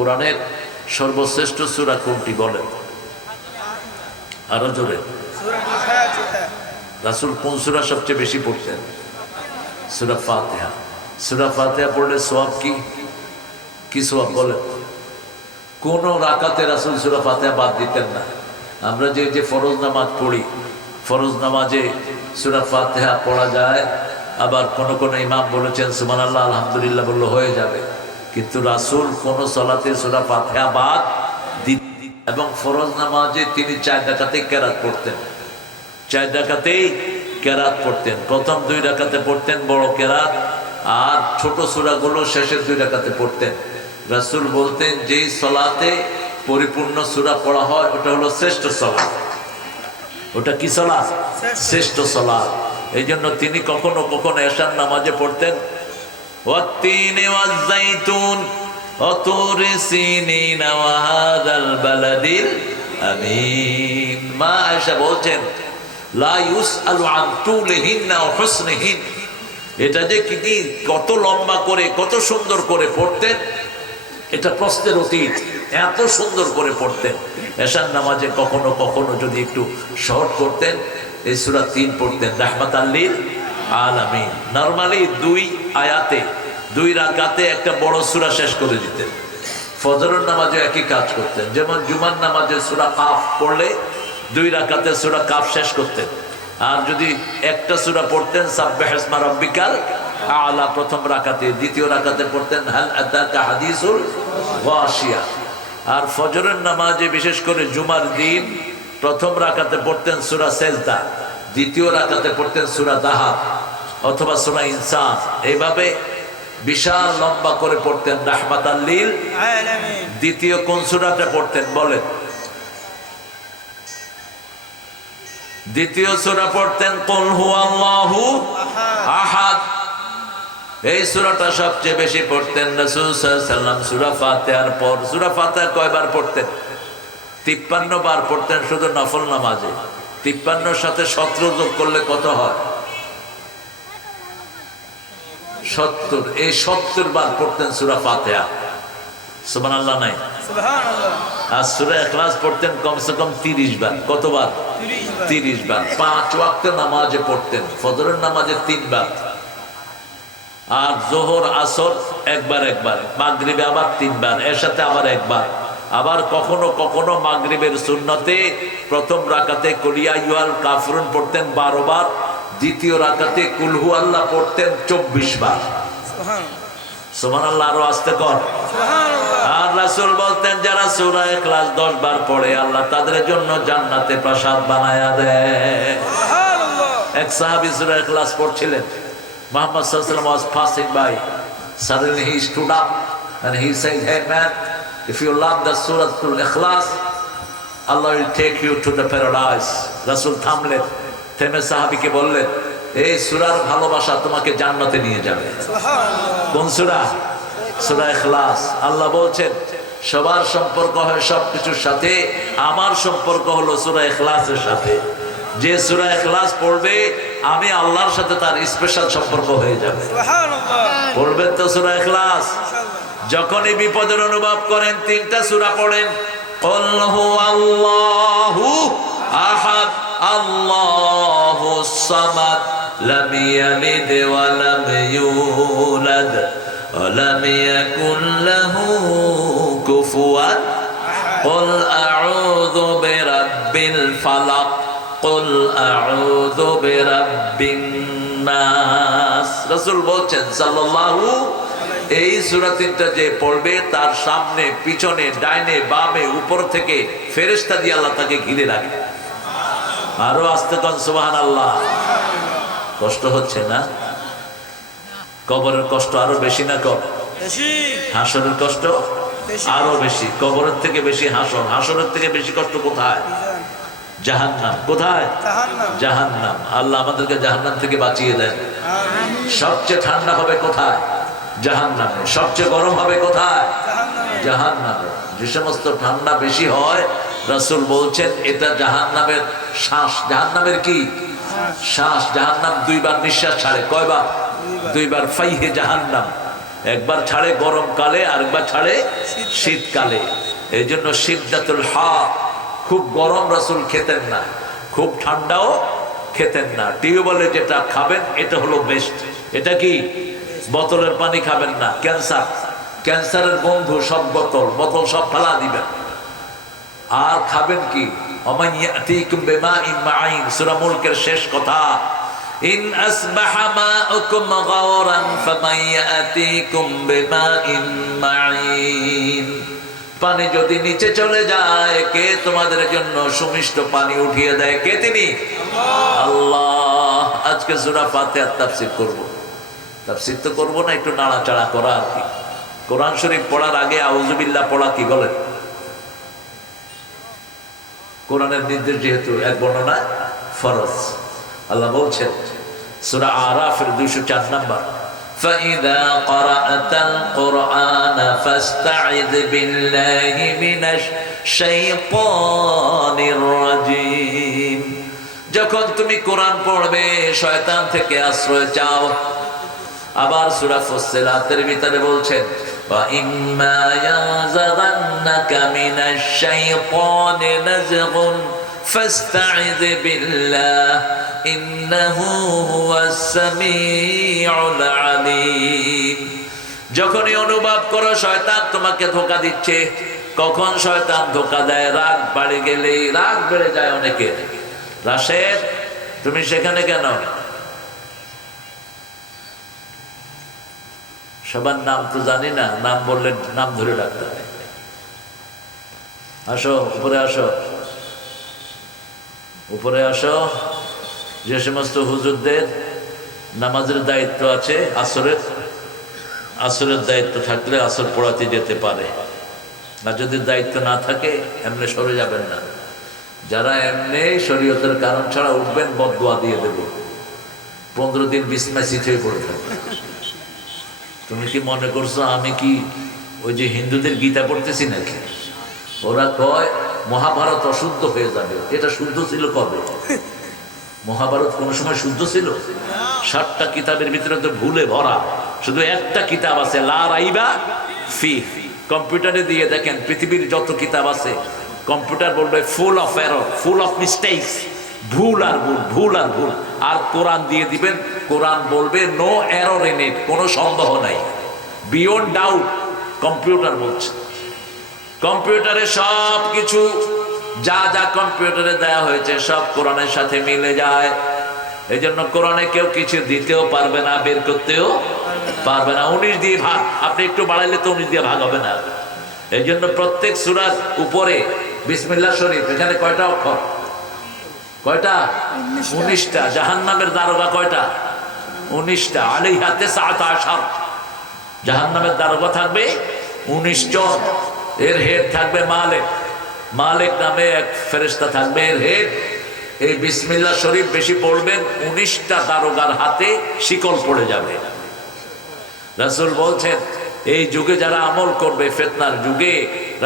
কোরআনের সর্বশ্রেষ্ঠ সূরা কোনটি বলেন? আরো জোরে। রাসূল কোন সূরা সবচেয়ে বেশি পড়তেন? সূরা ফাতিহা। সূরা ফাতিহা পড়লে সওয়াব কি? কি সওয়াব বলেন? কোন রাকাতে রাসূল সূরা ফাতিহা বাদ দিতেন না। আমরা যে ফরজ নামাজ পড়ি, ফরজ নামাজে সূরা ফাতিহা পড়া যায়, আবার কোন ইমাম বলেছেন সুবহানাল্লাহ আলহামদুলিল্লাহ বললে হয়ে যাবে, কিন্তু রাসূল কোন সালাতে সূরা ফাতিহা বাদ দিতেন। এবং ফরজ নামাজে তিনি 4 রাকাতেই কেরাত পড়তেন, 4 রাকাতেই কেরাত পড়তেন। প্রথম 2 রাকাতে পড়তেন বড় কেরাত, আর ছোট সূরাগুলো শেষের 2 রাকাতে পড়তেন। রাসূল বলতেন যেই সালাতে পরিপূর্ণ সূরা পড়া হয় ওটা হলো শ্রেষ্ঠ সালাত। ওটা কি সালাত? শ্রেষ্ঠ সালাত। এই জন্য তিনি কখনো কখনো এশার নামাজে পড়তেন ওয়াত্তিনি ওয়াজ-যাইতুন ওয়া তুরি সিনিন ওয়া হাযাল বালাদিল আমিন। মা আয়েশা বলছেন লা ইউসআলু আন তুলিহিন্না ওয়া হুসনিহিন, এটা যে কি কত লম্বা করে কত সুন্দর করে পড়তেন এটা প্রশ্নের অতীত, এত সুন্দর করে পড়তেন। এশার নামাজে কখনো কখনো যদি একটু শর্ট করতেন এই সূরা 3 পড়তেন, রাহমাতাল লিল আলামিন। নরমালি 2 আয়াতে 2 রাকাতে একটা বড় সূরা শেষ করে দিতেন। ফজরের নামাজে একই কাজ করতেন, যেমন জুমার নামাজে সূরা কাফ পড়লে 2 রাকাতে সূরা কাফ শেষ করতেন। আর যদি একটা সূরা পড়তেন সাব্বিহ ইসমা রাব্বিকাল আলা প্রথম রাকাতে, দ্বিতীয় রাকাতে পড়তেন হাল আতাকা হাদিসুল ওয়াশিয়া। আর ফজরের নামাজে বিশেষ করে জুমার দিন প্রথম রাকাতে পড়তেন সূরা সেজদা, দ্বিতীয় রাকাতে পড়তেন সূরা দাহাব অথবা সূরা ইনসান। এইভাবে বিশাল লম্বা করে পড়তেন রাহমাতাল লিল আলামিন। দ্বিতীয় কোন সূরাটা পড়তেন বলেন? দ্বিতীয় সূরা পড়তেন কুল হুয়াল্লাহু আহাদ। এই সূরাটা সবচেয়ে বেশি পড়তেন রাসূল সাল্লাল্লাহু আলাইহি ওয়াসাল্লাম সূরা ফাতিহার পর। সূরা ফাতিহা কয়বার পড়তেন? 53 বার পড়তেন শুধু নফল নামাজে। 53 সাথে 17 যোগ করলে কত হয়? 70। এই 70 বার পড়তেন সূরা ফাতিহা। সুবহানাল্লাহ নাই? সুবহানাল্লাহ। আর সূরা ইখলাস পড়তেন কমসে কম 30 বার। কতবার? 30 বার। 5 ওয়াক্ত নামাজে পড়তেন। ফজরের নামাজে 3 বার, আর যোহর আসর একবার, মাগরিবে আবার 3 বার, এর সাথে আবার 1 বার। আবার কখনো কখনো মাগরিবের সুন্নতে প্রথম রাকাতে কুল ইয়া আইয়ুহাল কাফিরুন পড়তেন 12 বার, দ্বিতীয় রাকাতে কুল হু আল্লাহ পড়তেন 24 বার। সুবহানাল্লাহ। আরো আস্তে কর সুবহানাল্লাহ। আর রাসূল বলতেন যারা সূরা ইখলাস 10 বার পড়ে আল্লাহ তাদের জন্য জান্নাতে প্রাসাদ বানায়া দেয়। সুবহানাল্লাহ। এক সাহাবী সূরা ইখলাস পড়ছিলেন, Muhammad sallallahu alaihi wasallam was passing by. Suddenly he stood up and he said, "Hey man, if you love the Surah Al-Ikhlas, Allah will take you to the paradise." Rasul থামলেন, থেমে সাহাবীকে বললেন, এই সূরার ভালোবাসা তোমাকে জান্নাতে নিয়ে যাবে। সুবহানাল্লাহ। কোন সূরা? সূরা ইখলাস। আল্লাহ বলছেন সবার সম্পর্ক হয় সবকিছুর সাথে, আমার সম্পর্ক হলো সূরা ইখলাসের সাথে। যে সূরা ইখলাস পড়বে আমি আল্লাহর সাথে তার স্পেশাল সম্পর্ক হয়ে যাবে। সুবহানাল্লাহ। পড়বেন তো সূরা ইখলাস? যখনই বিপদের অনুভব করেন 3টা সূরা পড়েন। কুল হুয়াল্লাহু আহাদ আল্লাহুস সামাদ লাম ইয়ালিদ ওয়া লাম ইউলাদ ওয়া লাম ইয়াকুল লাহু কুফুয়ান কুল আউযু বিরাব্বিল ফালাক কুল আউযু বিরাব্বিন নাস। রাসূল বলছেন সাল্লাল্লাহু, এই সূরা 3টা যে পড়বে তার সামনে পিছনে ডাইনে বামে উপর থেকে ফেরেশতা দিয়ে আল্লাহ তাকে ঘিরে রাখে। আরো আস্তে কোন সুবহানাল্লাহ। কষ্ট হচ্ছে না? কবরের কষ্ট আরো বেশি না কম? বেশি। হাসরের কষ্ট আরো বেশি। কবরের থেকে বেশি হাসর, হাসরের থেকে বেশি কষ্ট কোথায়? জাহান্নাম। কোথায়? জাহান্নাম। আল্লাহ আমাদেরকে জাহান্নাম থেকে বাঁচিয়ে দেন। সবচেয়ে ঠান্ডা হবে কোথায়? জাহান্নামে। সবচেয়ে গরম হবে কোথায়? জাহান্নামে। যে সমস্ত ঠান্ডা বেশি হয় রাসূল বলছেন এটা জাহান্নামের শ্বাস। জাহান্নামের কি? শ্বাস। জাহান্নাম 2 বার নিঃশ্বাস ছাড়ে। কয়বার? 2 বার। ফাইহে জাহান্নাম। একবার ছাড়ে গরমকালে, আরেকবার ছাড়ে শীতকালে। এই জন্য সিদ্দাতুল হক, খুব গরম রাসূল খেতেন না, খুব ঠান্ডাও খেতেন না। টিউবওয়েলে যেটা খাবেন এটা হলো বেস্ট। এটা কি? বোতলের পানি খাবেন না, ক্যান্সার, ক্যান্সারের বন্ধু সব বোতল, বোতল সব ফেলা দিবেন। আর খাবেন কি? ওমান ইয়াতিকুম বিমাইন মাইন, সূরা মুলকের শেষ কথা, ইন আসবাহা মাউকুম গাওরান ফামান ইয়াতিকুম বিমাইন মাইন। পানি যদি নিচে চলে যায়, কে তোমাদের জন্য সুমিষ্ট পানি উঠিয়ে দেয়? কে? তিনি আল্লাহ। আজকে সূরা ফাতিহার তাফসীর করব। তাফসীর তো করব না, একটু নাড়াচাড়া করা আর কি। কোরআন শরীফ পড়ার আগে আউযু বিল্লাহ পড়া কি বলেন? কোরআনের নির্দেশ, যেহেতু এক বর্ণনা ফরজ। আল্লাহ বলছেন সূরা আরাফের 204 নম্বর, فَإِذَا قَرَأْتَ الْقُرْآنَ فَاسْتَعِذْ بِاللَّهِ مِنَ الشَّيْطَانِ الرَّجِيمِ। যখন তুমি কোরআন পড়বে শয়তান থেকে আশ্রয় চাও। আবার সূরা ফুসসিলাতের ভিতরে বলছেন, وَإِمَّا يَنزَغَنَّكَ مِنَ الشَّيْطَانِ نَزْغٌ فَاسْتَعِذْ بِاللَّهِ إِنَّهُ هُوَ السَّمِيعُ الْعَلِيمُ। যখনই অনুভব করো শয়তান তোমাকে ধোঁকা দিচ্ছে। কখন শয়তান ধোঁকা দেয়? রাগ বাড়ে গেলে। রাগ বেড়ে যায় অনেকের। রাশেদ, তুমি সেখানে কেন? সবার নাম তো জানি না, নাম বললে নাম ধরে ডাকতে হয়। আসো, উপরে আসো, উপরে আসো। যে সমস্ত হুজুরদের নামাজের দায়িত্ব আছে, আসরের দায়িত্ব থাকলে আসর পড়াতে যেতে পারে। আর যদি দায়িত্ব না থাকে এমনি সরে যাবেন না। যারা এমনি শরীয়তের কারণ ছাড়া উঠবেন, বদদুয়া দিয়ে দেব। 15 দিন বিছনায় হয়ে পড়ে থাকবে। তুমি কি মনে করছো আমি কি ওই যে হিন্দুদের গীতা পড়তেছি নাকি? ওরা কয় মহাভারত অশুদ্ধ হয়ে যাবে। এটা শুদ্ধ ছিল কবে? মহাভারত কোন সময় শুদ্ধ ছিল? 60টা কিতাবের ভিতরে তো ভুলে ভরা। শুধু একটা কিতাব আছে, লা রাইবা ফি। কম্পিউটারে দিয়ে দেখেন পৃথিবীর যত কিতাব আছে, কম্পিউটার বলবে full of error, full of mistakes, ভুল আর ভুল, ভুল আর ভুল। আর কোরআন দিয়ে দিবেন, কোরআন বলবে নো এরর ইন ইট, কোনো সন্দেহ নাই, বিয়ন্ড ডাউট। কম্পিউটার বলছে। কম্পিউটারে সব কিছু যা যা কম্পিউটারে দেয়া হয়েছে সব কোরআনের সাথে মিলে যায়। এই জন্য কোরআনে কেউ কিছু দিতেও পারবে না, বের করতেও পারবে না। 19 দিয়ে ভাগ, আপনি একটু বাড়াইলে তো 19 দিয়ে ভাগ হবে না। এই জন্য প্রত্যেক সূরার উপরে বিসমিল্লাহ শরীফ, এখানে কয়টা অক্ষর? কয়টা? 19টা। জাহান্নামের দারোগা কয়টা? 19টা। আলাইহা 19। জাহান্নামের দারোগা থাকবে 19 জন। এর হেড থাকবে মালিক। মালিক নামে এক ফেরেশতা থাকবে, এর হেড। এই বিসমিল্লাহ শরীফ বেশি পড়বেন, 19টা দারোগার হাতে শিকল পড়ে যাবে। রাসূল বলছেন এই যুগে যারা আমল করবে, ফিতনার যুগে,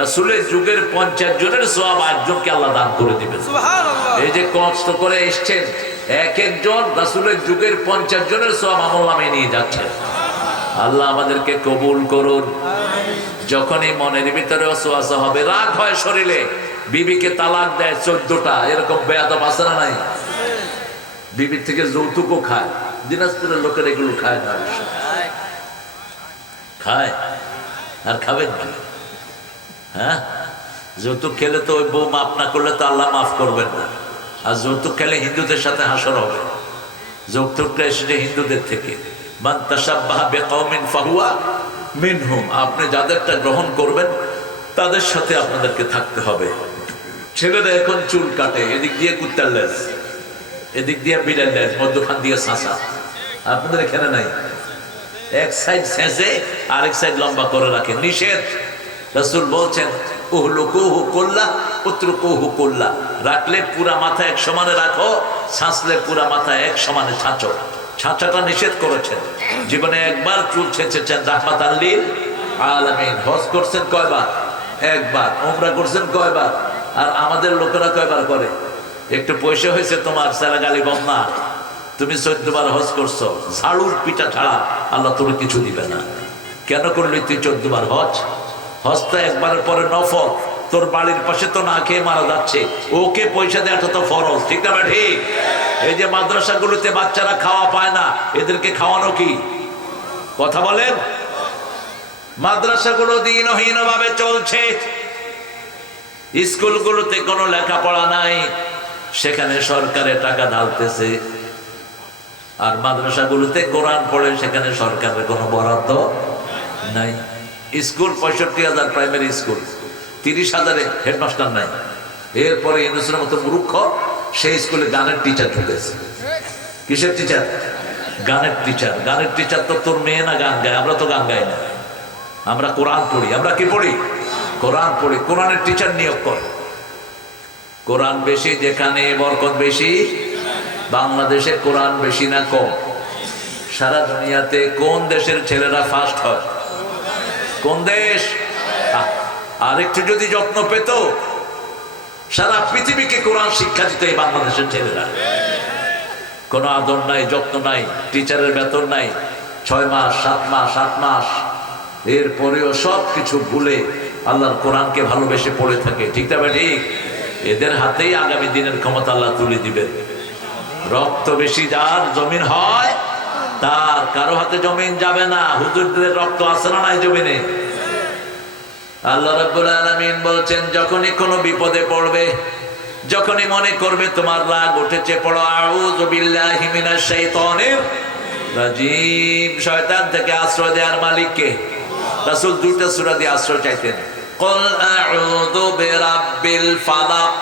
রাসূলের যুগের 50 জনের সওয়াব 8 জনকে আল্লাহ দান করে দিবেন। সুবহানাল্লাহ। এই যে কষ্ট করে এসেছেন, এক একজন রাসূলের যুগের 50 জনের সওয়াব আমলনামায় নিয়ে যাচ্ছেন। আল্লাহ আমাদেরকে কবুল করুন। যখনই মনের ভিতরে ওয়াসওয়াসা হবে, রাগ হয় শরীরে, বিবিকে তালাক দেয় 14টা, এরকম বেয়াদব আছে না নাই? বিবির থেকে যৌতুকও খায়। দিনাজপুরের লোকের এগুলো খায় না, খায়। আর খাবেন কি? হ্যাঁ, যৌতুক খেলে তো ওই বউ মাফ না করলে তো আল্লাহ মাফ করবেন না। আর যৌতুক খেলে হিন্দুদের সাথে হাসর হবে। যৌতুকটা এসেছে হিন্দুদের থেকে। মান তাশাব্বাহা বিকওমিন ফাহুয়া মিনহুম। আপনি যাদেরটা গ্রহণ করবেন তাদের সাথে আপনাদেরকে থাকতে হবে। ছেলেরা এখন চুল কাটে, এদিক দিয়ে কুত্তার লেজ, এদিক দিয়ে বিড়াল লেজ, মধ্যখান দিয়ে শাঁসা। আপনাদের এখানে নাই। এক সাইড ছেঁচে আরেক সাইড লম্বা করে রাখে, নিষেধ। রাসূল বলছেন উহলুকুহু কুল্লাহ উতরুকুহু কুল্লাহ। রাখলে পুরা মাথা এক সমানে রাখো, ছাঁচলে পুরা মাথা এক সমানে ছাঁচো। ছাঁচাটা নিষেধ করেছেন। জীবনে একবার চুল ছেঁচেছেন রাহমাতাল লিল আলামিন। হজ করছেন কয়বার? একবার। উমরা করছেন কয়বার? আর আমাদের লোকেরা কয়বার করে? একটু পয়সা হয়েছে তোমার, সারা গালি বন্যা, তুমি 14 বার হজ করছো, ঝাড়ুর পিঠা ছাড়া আল্লাহ তোর কিছু দিবে না। কেন করলি তুই 14 বার হজ? হজ তো একবারের পরে নফল। তোর বাড়ির পাশে তো না খেয়ে মারা যাচ্ছে, ওকে পয়সা দেওয়াটা তো ফরজ, ঠিক না ঠিক? এই যে মাদ্রাসাগুলোতে বাচ্চারা খাওয়া পায় না, এদেরকে খাওয়ানো কি? কথা বলেন। মাদ্রাসাগুলো দিনহীন ভাবে চলছে, স্কুলগুলোতে কোনো লেখাপড়া নাই, সেখানে সরকারে টাকা ঢালতেছে। আর মাদ্রাসাগুলোতে কোরআন পড়ে, সেখানে সরকারের কোনো বরাদ্দ নাই। স্কুল 65,000 প্রাইমারি স্কুল, 30,000 হেডমাস্টার নাই। এরপরে ইউনুসের মতো মূর্খ সেই স্কুলে গানের টিচার ঢুকেছে। কিসের টিচার? গানের টিচার। গানের টিচার তো তোর মেয়ে না গান গায়, আমরা তো গান গাই না, আমরা কোরআন পড়ি। আমরা কি পড়ি? কোরআন পড়ি। কোরআনের টিচার নিয়োগ কর। কোরআন বেশি যেখানে বরকত বেশি। বাংলাদেশে কোরআন বেশি না কম? সারা দুনিয়াতে কোন দেশের ছেলেরা ফার্স্ট হয়? কোন দেশ? আর একটু যদি যত্ন পেত, সারা পৃথিবীকে কোরআন শিক্ষা দিত এই বাংলাদেশের ছেলেরা। কোনো আদর নাই, যত্ন নাই, টিচারের বেতন নাই, 6 মাস 7 মাস 8 মাস, এরপরেও সব কিছু ভুলে আল্লাহর কোরআনকে ভালোবেসে পড়ে থাকে, ঠিক না ঠিক? এদের হাতেই আগামী দিনের ক্ষমতা আল্লাহ তুলে দিবেন। রক্ত বেশি যার জমিন হয় তার, কারো হাতে জমিন যাবে না। হুজুরদের রক্ত আছে না নাই জমিনে? আল্লাহ রাব্বুল আলামিন বলছেন, যখনই কোনো বিপদে পড়বে, যখনই মনে করবে তোমার রাগ উঠেছে, পড়ো আউযু বিল্লাহি মিনাশ শাইতানির রাজিম। শয়তান থেকে আশ্রয় দেওয়ার মালিক কে? রাসূল 2টা সূরা দিয়ে আশ্রয় চাইতেন। কুল আউযু বিরাব্বিল ফালাক।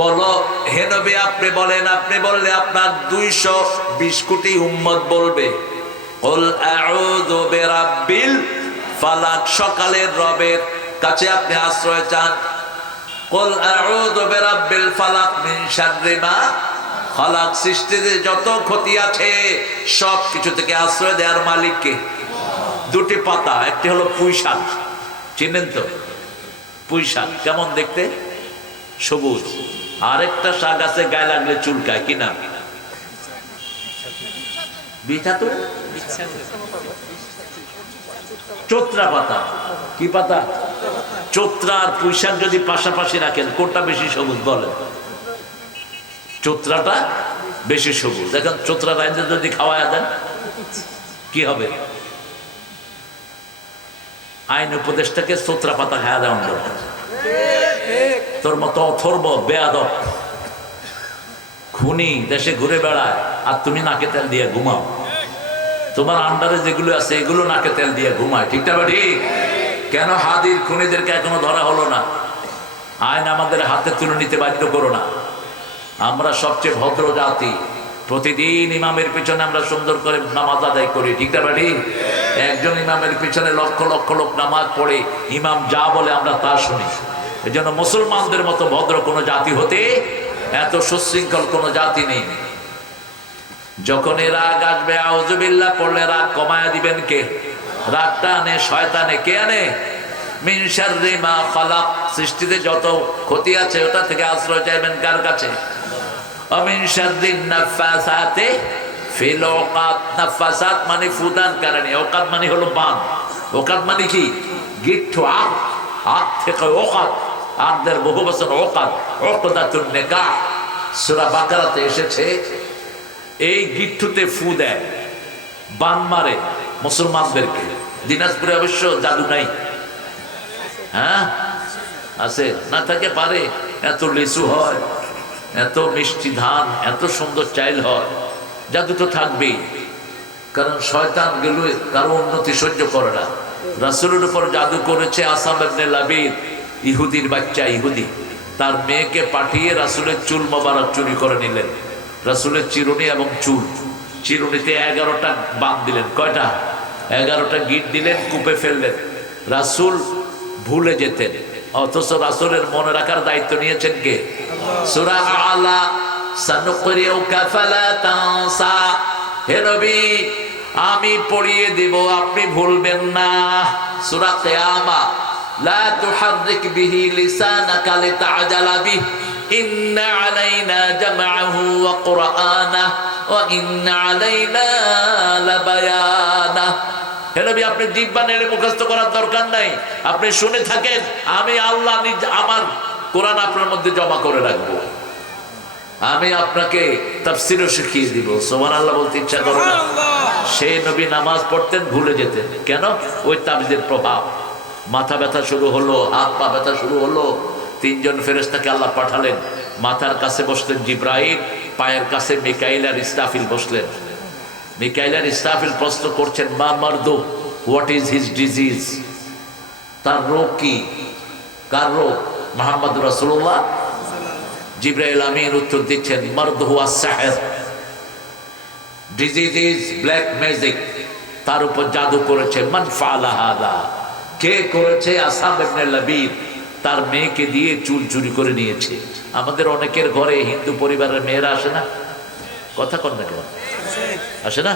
বলো হে নবী, আপনি বলেন। আপনি বললে আপনার 220 কোটি উম্মত বলবে। কুল আউযু বিরাব্বিল ফালাক, সকালের রবের কাছে আপনি আশ্রয় চান। কুল আউযু বিরাব্বিল ফালাক মিন শাররি মা খালাক। সৃষ্টিতে যত ক্ষতি আছে সব কিছু থেকে আশ্রয় দেওয়ার মালিক কে? 2টি পাতা, একটি হলো পুঁই শাক, চিনেন তো? পুঁই শাক কেমন দেখতে? সবুজ। আরেকটা শাক আছে গায়ে লাগলে চুলকায়, কি নাম? বিছা তো চোত্রা পাতা। কি পাতা? চোত্রা আর পুঁই শাক যদি পাশাপাশি রাখেন, কোনটা বেশি সবুজ বলেন? চোত্রাটা বেশি সবুজ। দেখেন চোত্রা রাইন্দে যদি খাওয়ায় দেন কি হবে? আইন উপদেশটাকে চোত্রা পাতা খাওয়া দেওয়ার দরকার। তোর মতো অথর্ব বেয়াদব খুনি দেশে ঘুরে বেড়ায়, আর তুমি নাকে তেল দিয়ে ঘুমাও। তোমার আন্ডারে যেগুলো আছে এগুলো নাকে তেল দিয়ে ঘুমায়, ঠিক না ঠিক? কেন হাদির খুনিদেরকে এখনো ধরা হলো না? আইন আমাদের হাতে তুলে নিতে বাধ্য করো না। আমরা সবচেয়ে ভদ্র জাতি, প্রতিদিন ইমামের পিছনে আমরা সুন্দর করে নামাজ আদায় করি, ঠিক না ঠিক? একজন ইমামের পিছনে লক্ষ লক্ষ লোক নামাজ পড়ে, ইমাম যা বলে আমরা তা শুনি। এই জন্য মুসলমানদের মতো ভদ্র কোনো জাতি হতে, এত সুশৃঙ্খল কোনো জাতি নেই। যখন রাগ আসবে আউযুবিল্লাহ পড়লে রাগ কমায়া দিবেন কে? রাগটা আনে শয়তানে। কে আনে? মিন শাররি মা খালাক। সৃষ্টিতে যত ক্ষতি আছে ওটা থেকে আশ্রয় চাইবেন কার কাছে? মিন শাররিন নাফাসাতি ফিল উকাদ। নাফাসাত মানে ফুদান কারণে, উকাদ মানে হলো বান। উকাদ মানে কি? গিট্টু। আগ, আগ থেকে উকাদ, আগদের বহু বছর উকাদ, উকদাতুন নিকাহ। সূরা বাকারাতে এসেছে এই গিট্টুতে ফু দেয়, বান মারে মুসলমানদেরকে। দিনাজপুরে অবশ্য জাদু নাই, হ্যাঁ আছে, না থাকে পারে। এত লিচু হয়, এত মিষ্টি ধান, এত সুন্দর চাইল হয়, জাদু তো থাকবেই। কারণ শয়তান গেল কারো উন্নতি সহ্য করে না। রাসূলের উপর জাদু করেছে আসাম ইবনে লাবিদ, ইহুদির বাচ্চা ইহুদি। তার মেয়েকে পাঠিয়ে রাসূলের চুল মোবারক চুরি করে নিলেন। রাসূলের চিরুনি এবং চুল, চিরুনিতে 11টা বান দিলেন। কয়টা? 11টা গিট দিলেন, কূপে ফেললেন। রাসূল ভুলে যেতেন, অথচ রাসূলের মনে রাখার দায়িত্ব নিয়েছেন কে? সূরা আলা সানুকরিউকা ফালা তানসা। হে নবী আমি পড়িয়ে দেব, আপনি ভুলবেন না। সূরা কিয়ামা লা তুহাররিক বিহি লিসানাকা লিতাআজালা বিহি ইন্না আলাইনা জামআহু ওয়া কুরআনাহু ওয়া ইন্না আলাইনা লাবায়ানাহু। হে নবী, আপনি জিহ্বা নেড়ে মুখস্থ করার দরকার নাই, আপনি শুনে থাকেন, আমি আল্লাহ আমার কোরআন আপনার মধ্যে জমা করে রাখবো, আমি আপনাকে তাফসীরও শিখিয়ে দিব। সুবহানাল্লাহ বলতে ইচ্ছা করে না? সেই নবী নামাজ পড়তেন, ভুলে যেতেন। কেন? ওই তাবিজের প্রভাব। মাথা ব্যথা শুরু হলো, হাত পা ব্যথা শুরু হলো, তিনজন ফেরেশতাকে আল্লাহ পাঠালেন। মাথার কাছে বসলেন জিবরাইল, পায়ের কাছে মিকাইল আর ইসরাফিল বসলেন। মিকাইল আর ইসরাফিল প্রশ্ন করছেন, মা মারদু, হোয়াট ইজ হিজ ডিজিজ? তার রোগ কি? কার রোগ? মুহাম্মদ রাসূলুল্লাহ। জিবরাইল আমিন উত্তর দিচ্ছেন, মারদুহু আস-সাহর, ডিজিজ ইজ ব্ল্যাক ম্যাজিক, তার উপর জাদু করেছে। মান ফাআলা হাদা, কে করেছে? আসাম ইবনে লাবিদ, তার মেয়েকে দিয়ে চুল চুরি করে নিয়েছে। আমাদের অনেকের ঘরে হিন্দু পরিবারের মেয়েরা আসে না, কথা কন না কেন? আসে না?